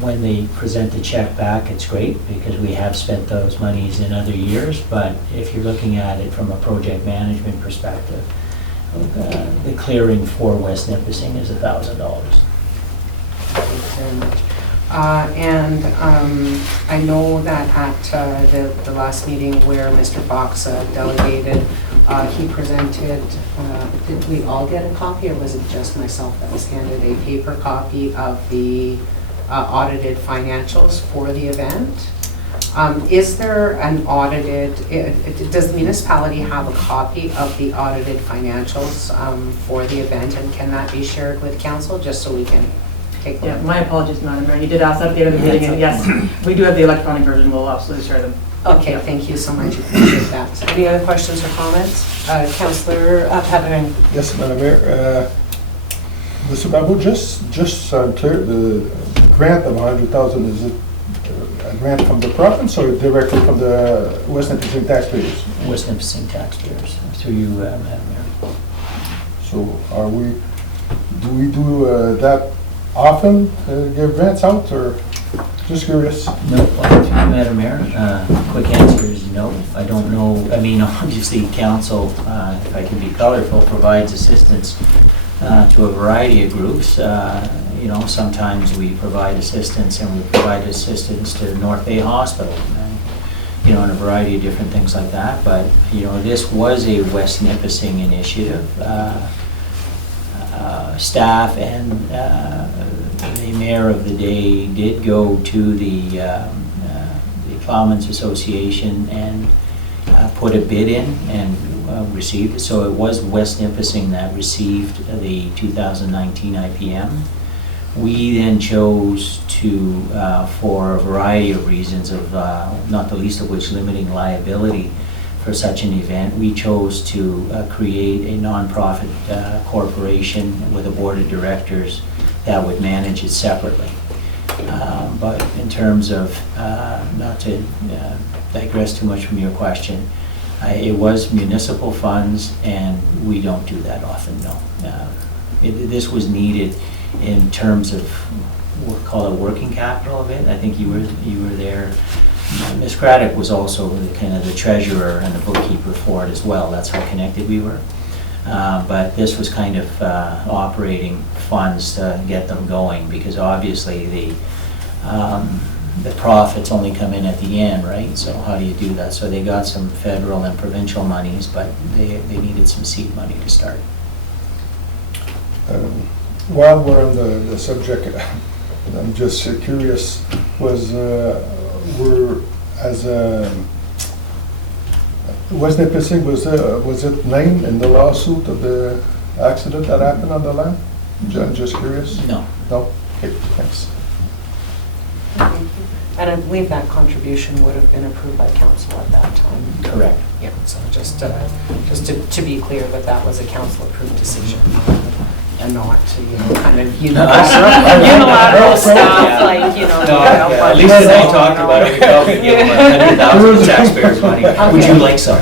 when they present the check back, it's great because we have spent those monies in other years. But if you're looking at it from a project management perspective, the clearing for West Nipissing is $1,000. Thank you very much. And I know that at the last meeting where Mr. Fox delegated, he presented, did we all get a copy, or was it just myself that was handed a paper copy of the audited financials for the event? Is there an audited, does the municipality have a copy of the audited financials for the event, and can that be shared with council, just so we can take a Yeah, look? my apologies, Madam Mayor. You did ask that at the end of the meeting, and yes, we do have the electronic version. We'll absolutely share them. Okay, thank you so much, appreciate that. Any other questions or comments? Councillor Pepin? Yes, Madam Mayor. Mr. Babu, just clear, the grant of 100,000, is it a grant from the province or directly from the West Nipissing taxpayers? West Nipissing taxpayers, through you, Madam Mayor. So do we do that often, give grants out, or just curious? No, through you, Madam Mayor. Quick answer is no. I don't know, I mean, obviously, council, if I can be colorful, provides assistance to a variety of groups. You know, sometimes we provide assistance, and we provide assistance to North Bay Hospital, you know, and a variety of different things like that. But, you know, this was a West Nipissing initiative. Staff and the mayor of the day did go to the Plowmen's Association and put a bid in and received it. So it was West Nipissing that received the 2019 IPM. We then chose to, for a variety of reasons, of not the least of which limiting liability for such an event, we chose to create a nonprofit corporation with a board of directors that would manage it separately. But in terms of, not to digress too much from your question, it was municipal funds, and we don't do that often, no. This was needed in terms of, we'll call it working capital of it. I think you were there. Ms. Craddock was also kind of the treasurer and the bookkeeper for it as well. That's how connected we were. But this was kind of operating funds to get them going, because obviously the profits only come in at the end, right? So how do you do that? So they got some federal and provincial monies, but they needed some seed money to start. While we're on the subject, I'm just curious, was West Nipissing, was it named in the lawsuit of the accident that happened on the land? Just curious? No. No? Okay, thanks. And I believe that contribution would have been approved by council at that time. Correct. Yeah, so just to be clear that that was a council-approved decision, and not, you know, kind of unilateral stuff, like, you know. At least as I talked about it, we probably give them $100,000 taxpayers' money. Would you like some?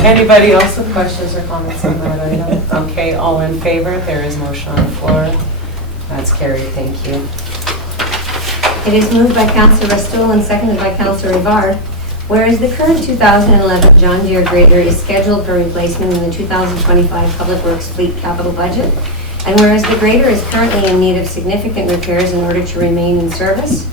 Anybody else with questions or comments on that item? Okay, all in favor? There is motion on the floor. That's carried, thank you. It is moved by Councillor Restoll and seconded by Councillor Rivard. Whereas the current 2011 John Deere grader is scheduled for replacement in the 2025 Public Works Fleet Capital Budget, and whereas the grader is currently in need of significant repairs in order to remain in service,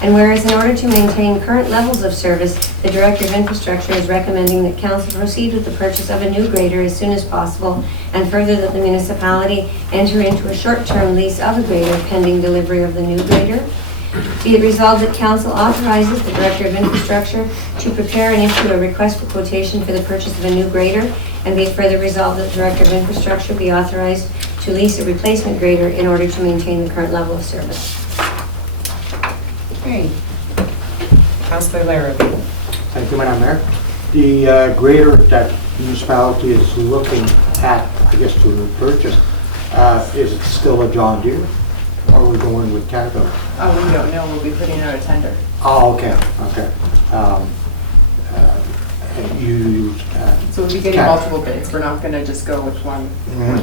and whereas in order to maintain current levels of service, the Director of Infrastructure is recommending that Council proceed with the purchase of a new grader as soon as possible, and further that the municipality enter into a short-term lease of a grader pending delivery of the new grader. Be it resolved that Council authorizes the Director of Infrastructure to prepare and issue a request for quotation for the purchase of a new grader, and be it further resolved that the Director of Infrastructure be authorized to lease a replacement grader in order to maintain the current level of service. Okay. Councillor Larrabee. Thank you, Madam Mayor. The grader that municipality is looking at, I guess, to purchase, is it still a John Deere? Or are we going with Caterpillar? Oh, we don't know, we'll be putting out a tender. Oh, okay. So we'll be getting multiple bids, we're not gonna just go with one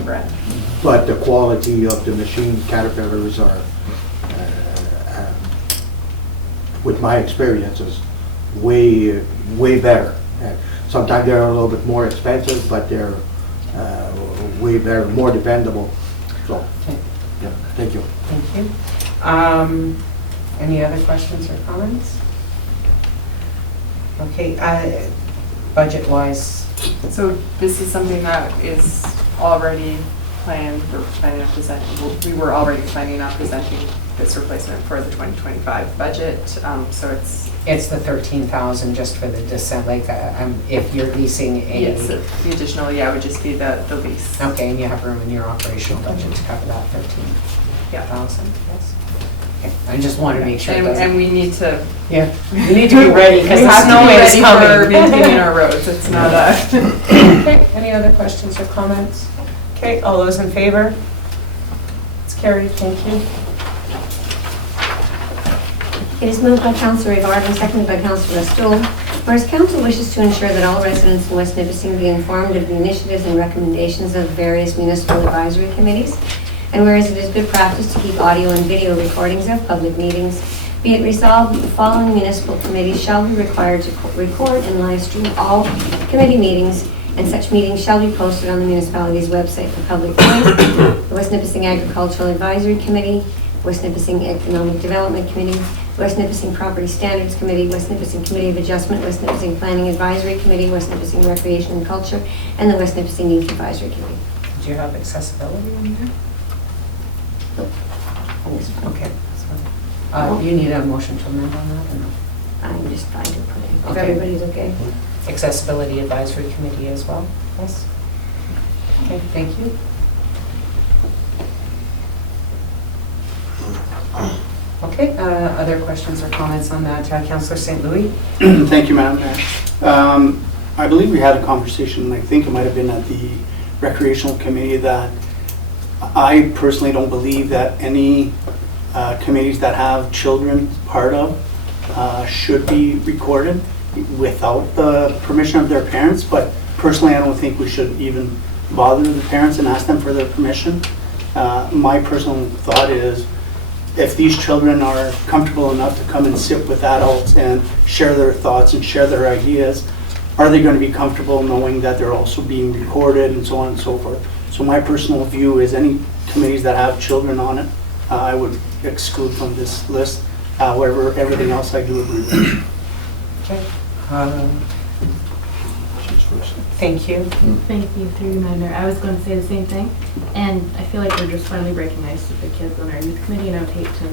brand. But the quality of the machine, Caterpillars are, with my experiences, way better. Sometimes they're a little bit more expensive, but they're they're more dependable. So, Okay. yeah, thank you. Thank you. Any other questions or comments? Okay, budget-wise, So this is something that is already planned, we're planning on presenting, we were already planning on presenting this replacement for the 2025 budget, so it's the 13,000 just for the December, like, if you're leasing a... yes, the additional, yeah, would just be the lease. Okay, and you have room in your operational budget to cover that 13,000, yes? Okay, I just want to make sure it And doesn't... we need to. Yeah, we need to be ready, because We the have to snow be is ready coming. for maintaining our roads, it's not a. Okay, any other questions or comments? Okay, all those in favor? It's carried, thank you. It is moved by Councillor Rivard and seconded by Councillor Stoll. Whereas council wishes to ensure that all residents in West Nipissing be informed of the initiatives and recommendations of various municipal advisory committees, and whereas it is good practice to keep audio and video recordings of public meetings, be it resolved that the following municipal committees shall be required to record and live stream all committee meetings, and such meetings shall be posted on the municipality's website for public viewing. The West Nipissing Agricultural Advisory Committee, West Nipissing Economic Development Committee, West Nipissing Property Standards Committee, West Nipissing Committee of Adjustment, West Nipissing Planning Advisory Committee, West Nipissing Recreation and Culture, and the West Nipissing Youth Advisory Committee. Do you have accessibility in there? On this one. Okay. You need a motion to amend on that, or no? I'm just trying to put in, if Okay. everybody's okay. Accessibility Advisory Committee as well? Yes? Okay, thank you. Okay, other questions or comments on that? Councillor St. Louis? Thank you, Madam Mayor. I believe we had a conversation, and I think it might have been at the recreational committee, that I personally don't believe that any committees that have children part of should be recorded without the permission of their parents, but personally I don't think we should even bother the parents and ask them for their permission. My personal thought is, if these children are comfortable enough to come and sit with adults and share their thoughts and share their ideas, are they going to be comfortable knowing that they're also being recorded and so on and so forth? So my personal view is any committees that have children on it, I would exclude from this list. However, everything else I do agree with. Okay. Thank you. Thank you, through you, Madam Mayor. I was going to say the same thing, and I feel like we're just finally breaking ice with the kids on our youth committee, and I would hate to,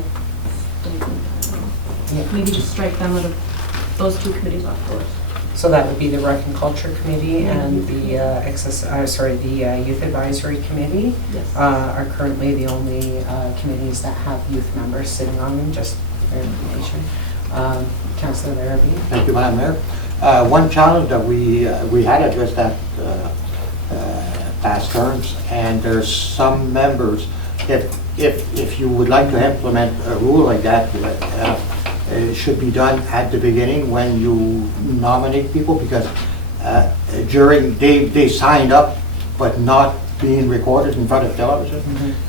maybe just strike them out of those two committees off the list. So that would be the Rec and Culture Committee and the Youth Advisory Committee Yes. are currently the only committees that have youth members sitting on them, just for information. Councillor Larrabee? Thank you, Madam Mayor. One challenge that we had addressed at past terms, and there's some members, if you would like to implement a rule like that, it should be done at the beginning when you nominate people, because they signed up but not being recorded in front of television,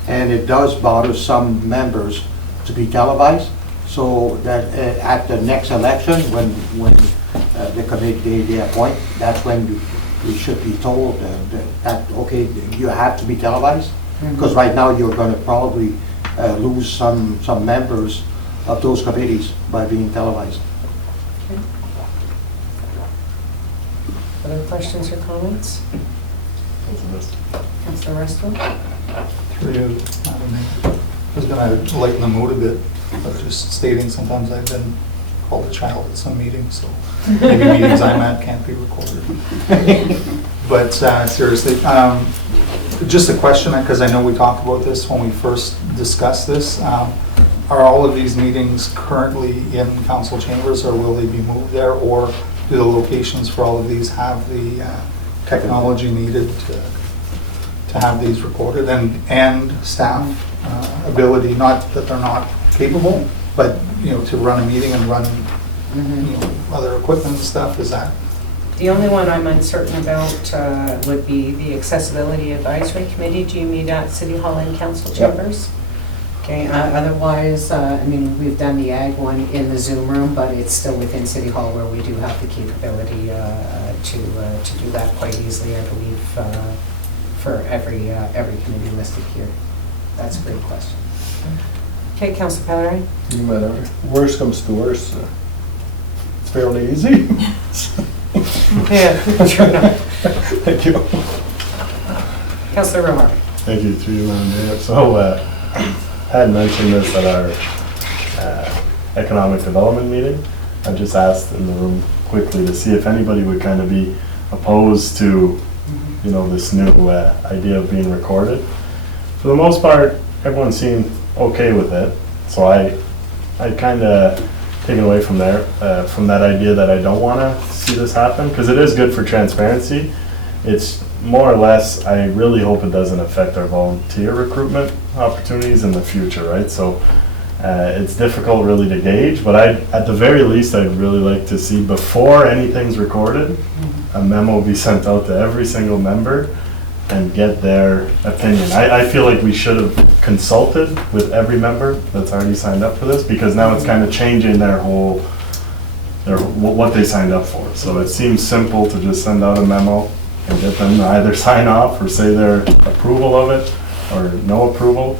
and it does bother some members to be televised, so that at the next election, when the committee they appoint, that's when you should be told that, okay, you have to be televised, because right now you're going to probably lose some members of those committees by being televised. Okay. Other questions or comments? Councillor Restall? Through you, Madam Mayor. I was going to lighten the mood a bit, but just stating sometimes I've been called a child at some meetings, so maybe meetings I'm at can't be recorded. But seriously, just a question, because I know we talked about this when we first discussed this. Are all of these meetings currently in council chambers, or will they be moved there, or do the locations for all of these have the technology needed to have these recorded, and staff ability, not that they're not capable, but to run a meeting and run other equipment and stuff? Is that? The only one I'm uncertain about would be the Accessibility Advisory Committee. Do you meet at City Hall and council chambers? Okay, otherwise, I mean, we've done the ag one in the Zoom room, but it's still within City Hall where we do have the capability to do that quite easily. I believe for every committee listed here? That's a great question. Okay, Councilor Pellerin? No matter, worst comes to worst, it's fairly easy. Yeah, sure enough. Thank you. Councilor Romar? Thank you, through you, Madam Mayor. So, had mentioned this at our economic development meeting. I just asked in the room quickly to see if anybody would kind of be opposed to, you know, this new idea of being recorded. For the most part, everyone seemed okay with it. So I kind of taken away from there, from that idea that I don't want to see this happen, because it is good for transparency. It's more or less, I really hope it doesn't affect our volunteer recruitment opportunities in the future, right? So it's difficult really to gauge, but at the very least, I'd really like to see, before anything's recorded, a memo be sent out to every single member and get their opinion. I feel like we should have consulted with every member that's already signed up for this, because now it's kind of changing their whole, what they signed up for. So it seems simple to just send out a memo and get them to either sign off or say their approval of it or no approval.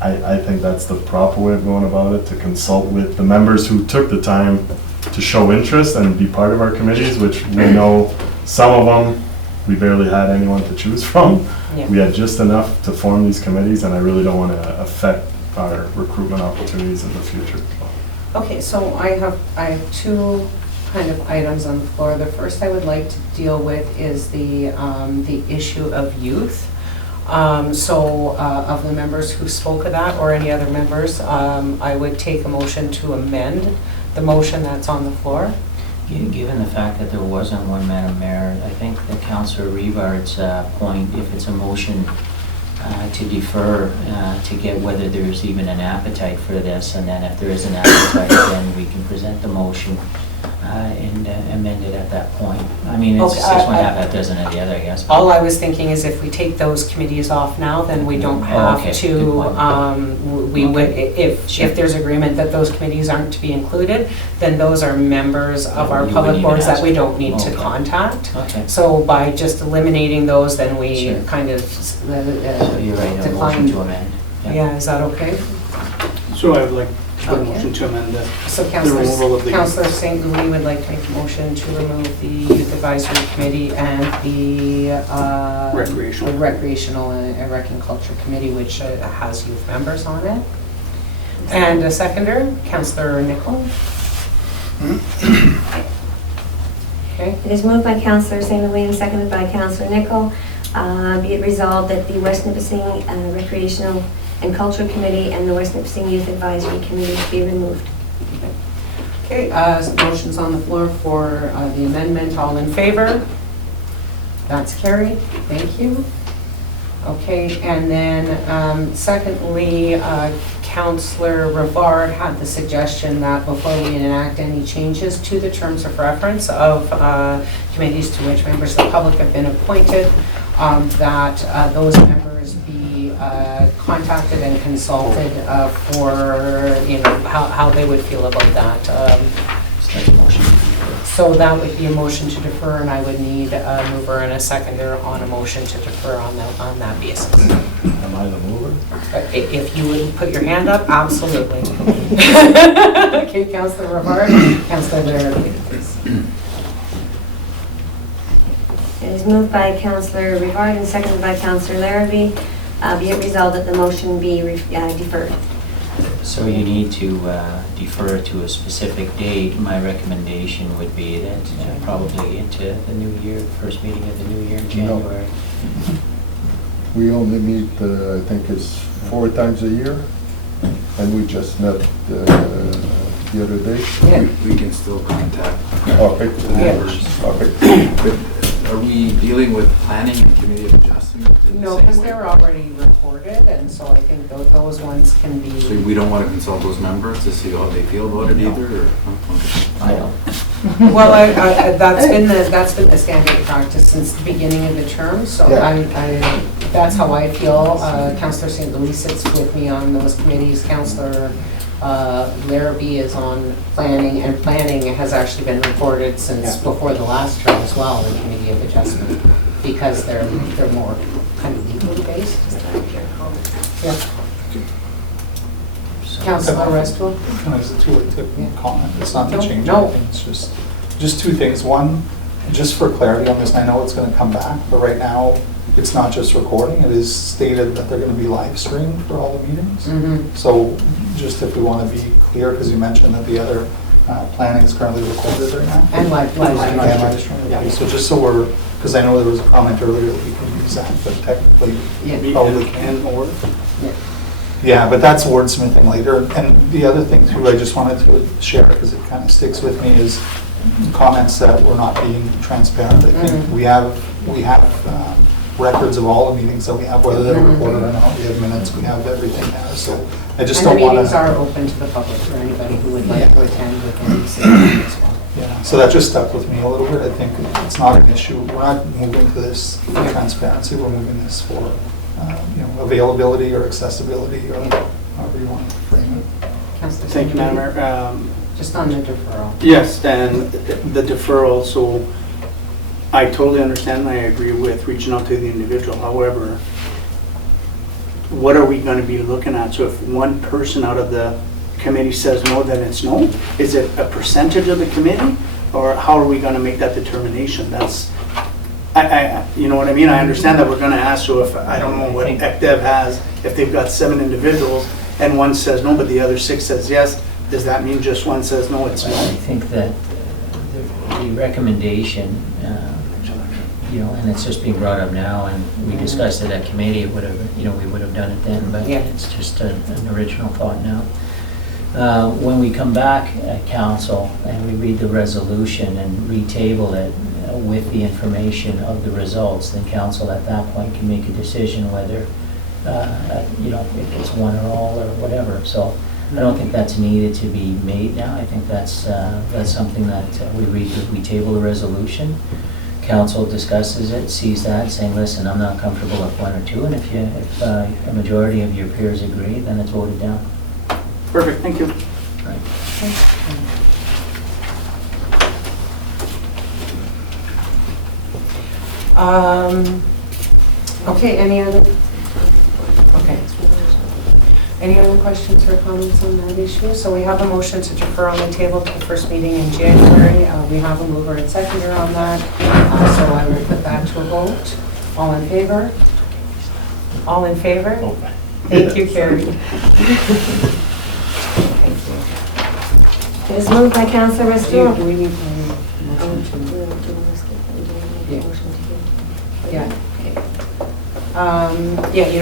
I think that's the proper way of going about it, to consult with the members who took the time to show interest and be part of our committees, which we know some of them, we barely had anyone to choose from. Yeah. We had just enough to form these committees, and I really don't want to affect our recruitment opportunities in the future. Okay, so I have two kind of items on the floor. The first I would like to deal with is the issue of youth. Of the members who spoke of that, or any other members, I would take a motion to amend the motion that's on the floor. Given the fact that there wasn't one, Madam Mayor, I think that Councillor Rivard's point, if it's a motion to defer, to get whether there's even an appetite for this, and then if there is an appetite, then we can present the motion and amend it at that point. I mean, it's Okay, just one half, that doesn't have the other, I guess. All I was thinking is if we take those committees off now, then we don't have okay, to, good point. we would, if there's agreement that those committees aren't to be included, then those are members of our You public wouldn't boards even that ask we for- don't need to okay. contact. Okay. So by just eliminating those, then we Sure. kind of So you're right, a motion decline. to amend. Yeah, is that okay? So I would like to put a Okay. motion to amend the So removal of the- Councillor St. Louis would like to make a motion to remove the Youth Advisory Committee and the Recreational and Rec and Culture Committee, which has youth members on it. And a seconder, Councillor Nichol. Okay, It is moved by Councillor St. Louis and seconded by Councillor Nichol. Be it resolved that the West Nipissing Recreational and Culture Committee and the West Nipissing Youth Advisory Committee be removed. okay, motion's on the floor for the amendment. All in favor? That's carried. Thank you. Okay, and then secondly, Councillor Rivard had the suggestion that before we enact any changes to the terms of reference of committees to which members of the public have been appointed, that those members be contacted and consulted for, you know, how they would feel about that. So that's a motion to defer. So that would be a motion to defer, and I would need a mover and a seconder on a motion to defer on that basis. Am I the mover? If you would put your hand up, absolutely. Okay, Councillor Rivard, Councillor Larrabee, please. It is moved by Councillor Rivard and seconded by Councillor Larrabee. Be it resolved that the motion be deferred. So you need to defer to a specific date. My recommendation would be that probably into the new year, first meeting of the new year in January. We only meet, I think it's 4 times a year, and we just met the other day. Yeah. We can still contact Okay. the members. Okay. But are we dealing with planning and committee of adjustment? in the No, same because way? they're already recorded, and so I think those ones can So be. we don't want to consult those members to see how they feel about it either, or? Oh, okay. I don't. Well, that's been the standard practice since the beginning of the term, so Yeah. that's how I feel. Councillor St. Louis sits with me on those committees. Councillor Larrabee is on planning, and planning has actually been recorded since before the last term as well, the Committee of Adjustment, because they're more kind of Base? Yeah. Councilor Westwood? Kind of is it too late to comment? It's not to No. change No. anything, it's just two things. One, just for clarity on this, and I know it's gonna come back, but right now, it's not just recording, it is stated that they're gonna be live streamed for all the meetings. So just if we wanna be clear, because you mentioned that the other planning is currently recorded right now. And live And stream. live streamed, okay. So just so we're, because I know there was a comment earlier that we can use that, but technically, probably can't. And or. Yeah, but that's wordsmithing later. And the other thing too, I just wanted to share, because it kind of sticks with me, is comments that we're not being transparent. I think we have records of all the meetings that we have, whether they're recorded or not. We have minutes, we have everything there, so I just don't And the want to. meetings are open to the public for anybody who would like to attend within the city as well. Yeah, so that just stuck with me a little bit. I think it's not an issue. We're not moving to this for transparency, we're moving this for, availability or accessibility, or however you want to frame it. Councilor Thank you, Madam St. Mayor. Just on the deferral. Yes, and the deferral, so I totally understand and I agree with reaching out to the individual. However, what are we going to be looking at? So if one person out of the committee says no, then it's no? Is it a percentage of the committee? Or how are we going to make that determination? That's, you know what I mean? I understand that we're going to ask, so if, I don't know what ECDEV has, if they've got 7 individuals and one says no, but the other 6 says yes, does that mean just one says no, it's I no? think that the recommendation, and it's just being brought up now, and we discussed it at committee, it would have, we would have done it then, but Yeah. it's just an original thought now. When we come back at council and we read the resolution and retable it with the information of the results, then council at that point can make a decision whether, if it's one or all or whatever. So I don't think that's needed to be made now. I think that's something that we table the resolution. Council discusses it, sees that, saying, listen, I'm not comfortable with 1 or 2, and if a majority of your peers agree, then it's voted down. Perfect, thank you. Right. Okay, any other questions or comments on that issue? So we have a motion to defer on the table to the first meeting in January. We have a mover and seconder on that, so I will put that to a vote. All in favor? All in favor? Thank you, Carrie. Thank It is moved by Councillor you. Restour. Do we need to motion to? Yeah.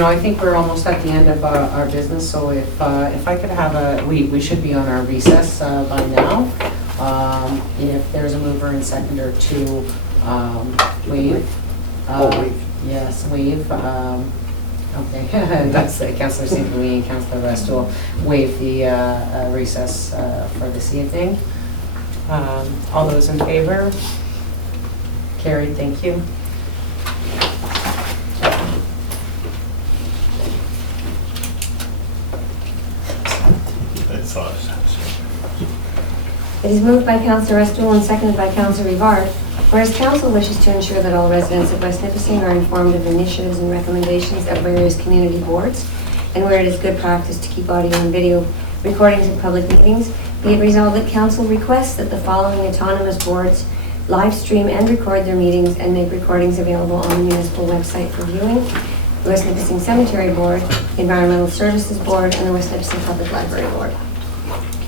I think we're almost at the end of our business, so if I could have we should be on our recess by now. If there's a mover and seconder to waive. Yes, waive. Okay, that's Councillor St. Louis and Councillor West will waive the recess for this evening. All those in favor? Carried, thank you. It is moved by Councillor Restour and seconded by Councillor Rivard. Whereas council wishes to ensure that all residents of West Nipissing are informed of initiatives and recommendations of various community boards, and where it is good practice to keep audio and video recordings of public meetings, be it resolved that council requests that the following autonomous boards live stream and record their meetings and make recordings available on the municipal website for viewing: the West Nipissing Cemetery Board, the Environmental Services Board, and the West Nipissing Public Library Board.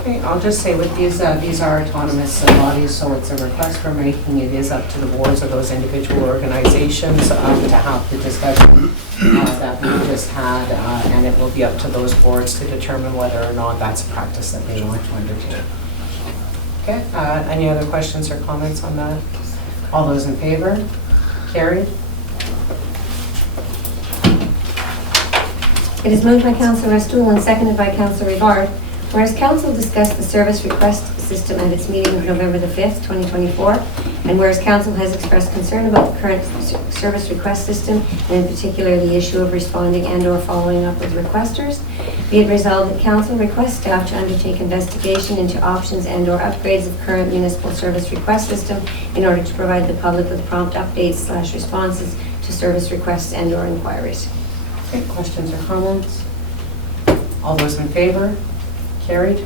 Okay, I'll just say with these are autonomous bodies, so it's a request we're making. It is up to the boards of those individual organizations to have the discussion that we just had, and it will be up to those boards to determine whether or not that's a practice that they want to undertake. Okay, any other questions or comments on that? All those in favor? Carried? It is moved by Councillor Restour and seconded by Councillor Rivard. Whereas council discussed the service request system at its meeting of November the 5th, 2024, and whereas council has expressed concern about the current service request system, and in particular the issue of responding and/or following up with requesters, be it resolved that council requests staff to undertake investigation into options and/or upgrades of current municipal service request system in order to provide the public with prompt updates/responses to service requests and/or inquiries. Okay, questions or comments? All those in favor? Carried.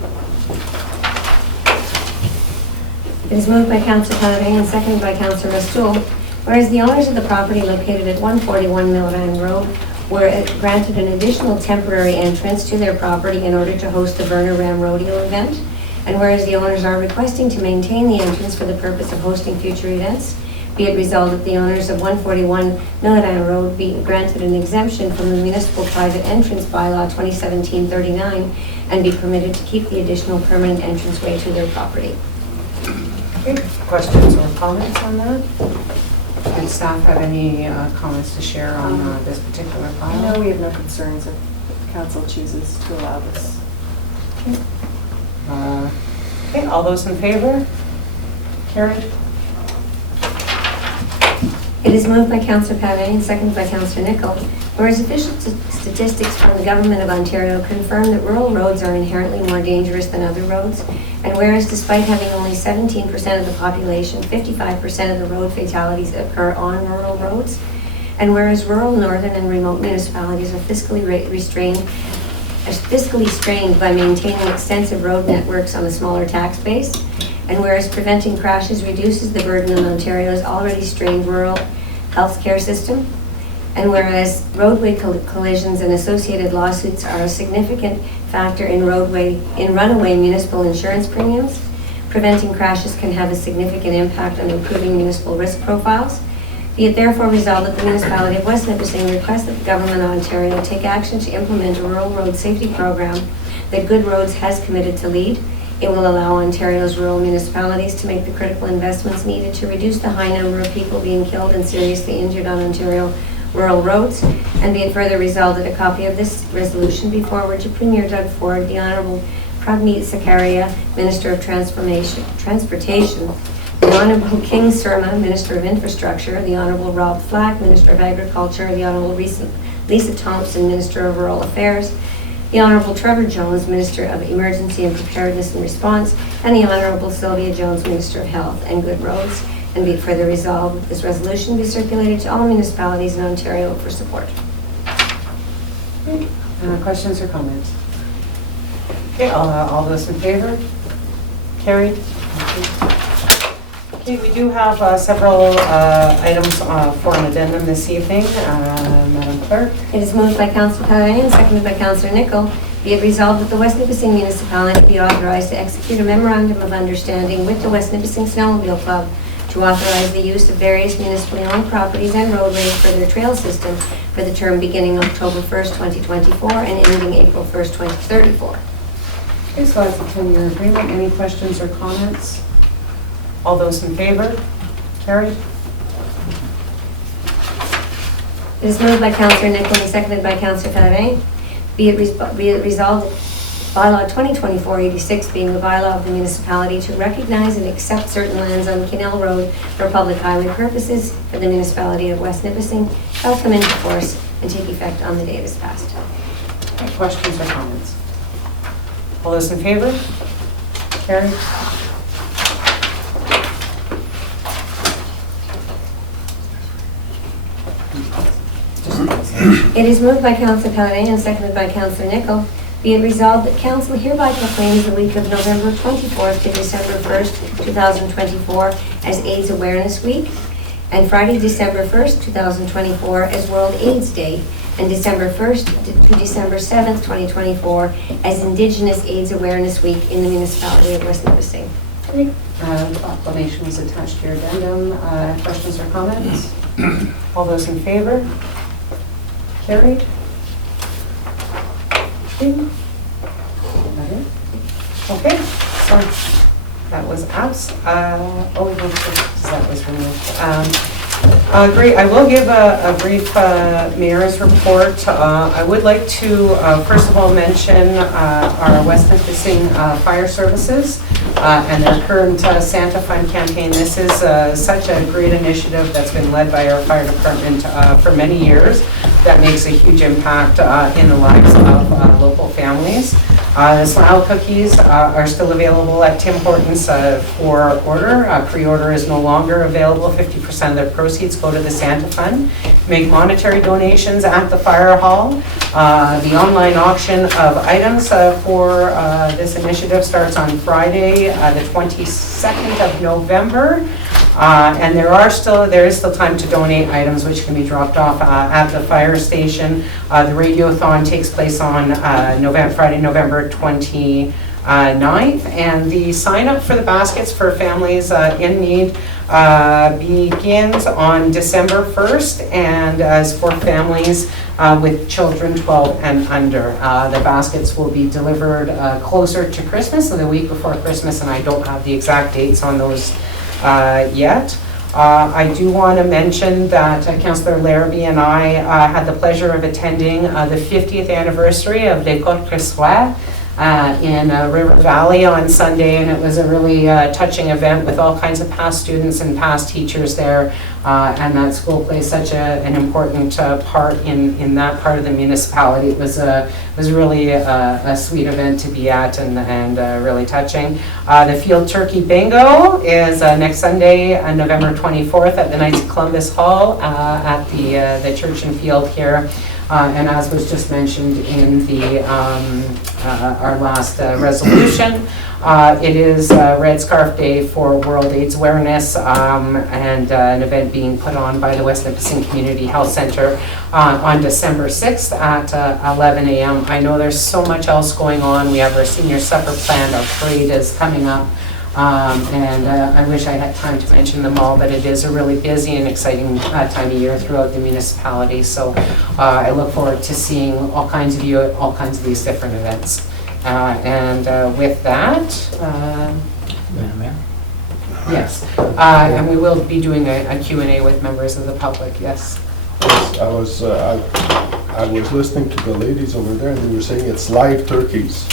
It is moved by Councillor Palavane and seconded by Councillor Mastool. Whereas the owners of the property located at 141 Milvan Road were granted an additional temporary entrance to their property in order to host the Burner Ram Rodeo event. And whereas the owners are requesting to maintain the entrance for the purpose of hosting future events, be it resolved that the owners of 141 Milvan Road be granted an exemption from the Municipal Private Entrance Bylaw 2017-39 and be permitted to keep the additional permanent entranceway to their property. Okay, questions or comments on that? Does staff have any comments to share on this particular file? No, we have no concerns if council chooses to allow this. Okay, all those in favor? Carried. It is moved by Councillor Pavaney and seconded by Councillor Nichol. Whereas official statistics from the Government of Ontario confirm that rural roads are inherently more dangerous than other roads, and whereas despite having only 17% of the population, 55% of the road fatalities occur on rural roads, and whereas rural, northern, and remote municipalities are fiscally strained by maintaining extensive road networks on a smaller tax base, and whereas preventing crashes reduces the burden on Ontario's already strained rural health care system, and whereas roadway collisions and associated lawsuits are a significant factor in runaway municipal insurance premiums, preventing crashes can have a significant impact on improving municipal risk profiles. Be it therefore resolved that the municipality of West Nipissing requests that the Government of Ontario take action to implement a rural road safety program that Good Roads has committed to lead. It will allow Ontario's rural municipalities to make the critical investments needed to reduce the high number of people being killed and seriously injured on Ontario rural roads, and be it further resolved that a copy of this resolution be forwarded to Premier Doug Ford, the Honourable Pragmeet Sakaria, Minister of Transportation, the Honourable King Surma, Minister of Infrastructure, the Honourable Rob Flack, Minister of Agriculture, the Honourable Lisa Thompson, Minister of Rural Affairs, the Honourable Trevor Jones, Minister of Emergency and Preparedness and Response, and the Honourable Sylvia Jones, Minister of Health and Good Roads. And be it further resolved that this resolution be circulated to all municipalities in Ontario for support. Questions or comments? Okay, all those in favor? Carried. Okay, we do have several items for an addendum this evening. Madam Clerk. It is moved by Councillor Pavaney and seconded by Councillor Nichol. Be it resolved that the West Nipissing Municipality be authorized to execute a memorandum of understanding with the West Nipissing Snowmobile Club to authorize the use of various municipally owned properties and roadways for their trail system for the term beginning October 1st, 2024 and ending April 1st, 2034. Okay, so that's a 10-year agreement. Any questions or comments? All those in favor? Carried. It is moved by Councillor Nichol and seconded by Councillor Pavaney. Be it resolved that Bylaw 2024-86 being the bylaw of the municipality to recognize and accept certain lands on Canal Road for public highway purposes for the municipality of West Nipissing shall come into force and take effect on the day it is passed. Okay, questions or comments? All those in favor? Carried. It is moved by Councillor Pavaney and seconded by Councillor Nichol. Be it resolved that Council hereby proclaims the week of November 24th to December 1st, 2024 as AIDS Awareness Week, and Friday, December 1st, 2024 as World AIDS Day, and December 1st to December 7th, 2024 as Indigenous AIDS Awareness Week in the municipality of West Nipissing. Proclamation was attached to your addendum. Questions or comments? All those in favor? Carried. Okay, so that was abs. That was removed. Great. I will give a brief mayor's report. I would like to first of all mention our West Nipissing Fire Services and their current Santa Fund campaign. This is such a great initiative that's been led by our fire department for many years that makes a huge impact in the lives of local families. Smile cookies are still available at Tim Hortons for order. Pre-order is no longer available. 50% of the proceeds go to the Santa Fund. Make monetary donations at the fire hall. The online auction of items for this initiative starts on Friday, the 22nd of November. And there is still time to donate items which can be dropped off at the fire station. The radiothon takes place on Friday, November 29th, and the sign up for the baskets for families in need begins on December 1st, and as for families with children 12 and under. The baskets will be delivered closer to Christmas, so the week before Christmas, and I don't have the exact dates on those yet. I do want to mention that Councillor Larrabee and I had the pleasure of attending the 50th anniversary of L'École Cressois in River Valley on Sunday, and it was a really touching event with all kinds of past students and past teachers there, and that school plays such an important part in that part of the municipality. It was really a sweet event to be at and really touching. The Field Turkey Bingo is next Sunday, November 24th at the Knights of Columbus Hall at the Church and Field here. And as was just mentioned in our last resolution, it is Red Scarf Day for World AIDS Awareness, and an event being put on by the West Nipissing Community Health Center on December 6th at 11 a.m. I know there's so much else going on. We have our senior supper planned, our parade is coming up. And I wish I had time to mention them all, but it is a really busy and exciting time of year throughout the municipality. So I look forward to seeing all kinds of you at all kinds of these different events. And with that, Madam Mayor? yes, and we will be doing a Q&A with members of the public, yes. I was listening to the ladies over there, and they were saying it's live turkeys.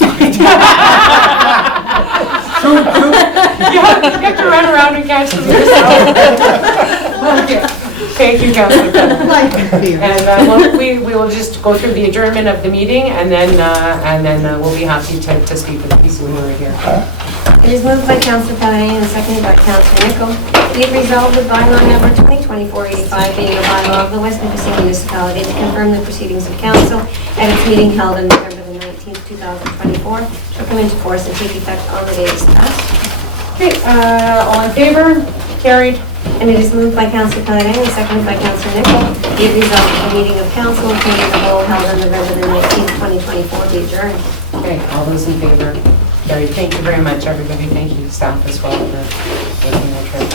You have to run around and catch them yourself. Okay. Thank you, Councilor. And we will just go through the adjournment of the meeting, and then we'll be happy to speak with the people who are here. It is moved by Councillor Pellegrin and seconded by Councillor Nichol. Be it resolved that bylaw number 2024-85 being a bylaw of the West Nipissing Municipality to confirm the proceedings of council at its meeting held on November the 19th, 2024 shall come into force and take effect on the date passed. Okay, all in favor? Carried. And it is moved by Councillor Pellegrin and seconded by Councillor Nichol. Be it resolved that the meeting of council and committee of the whole held on November the 19th, 2024 be adjourned. Okay, all those in favor? Carried. Thank you very much, everybody. Thank you, staff, as well, for making the trip.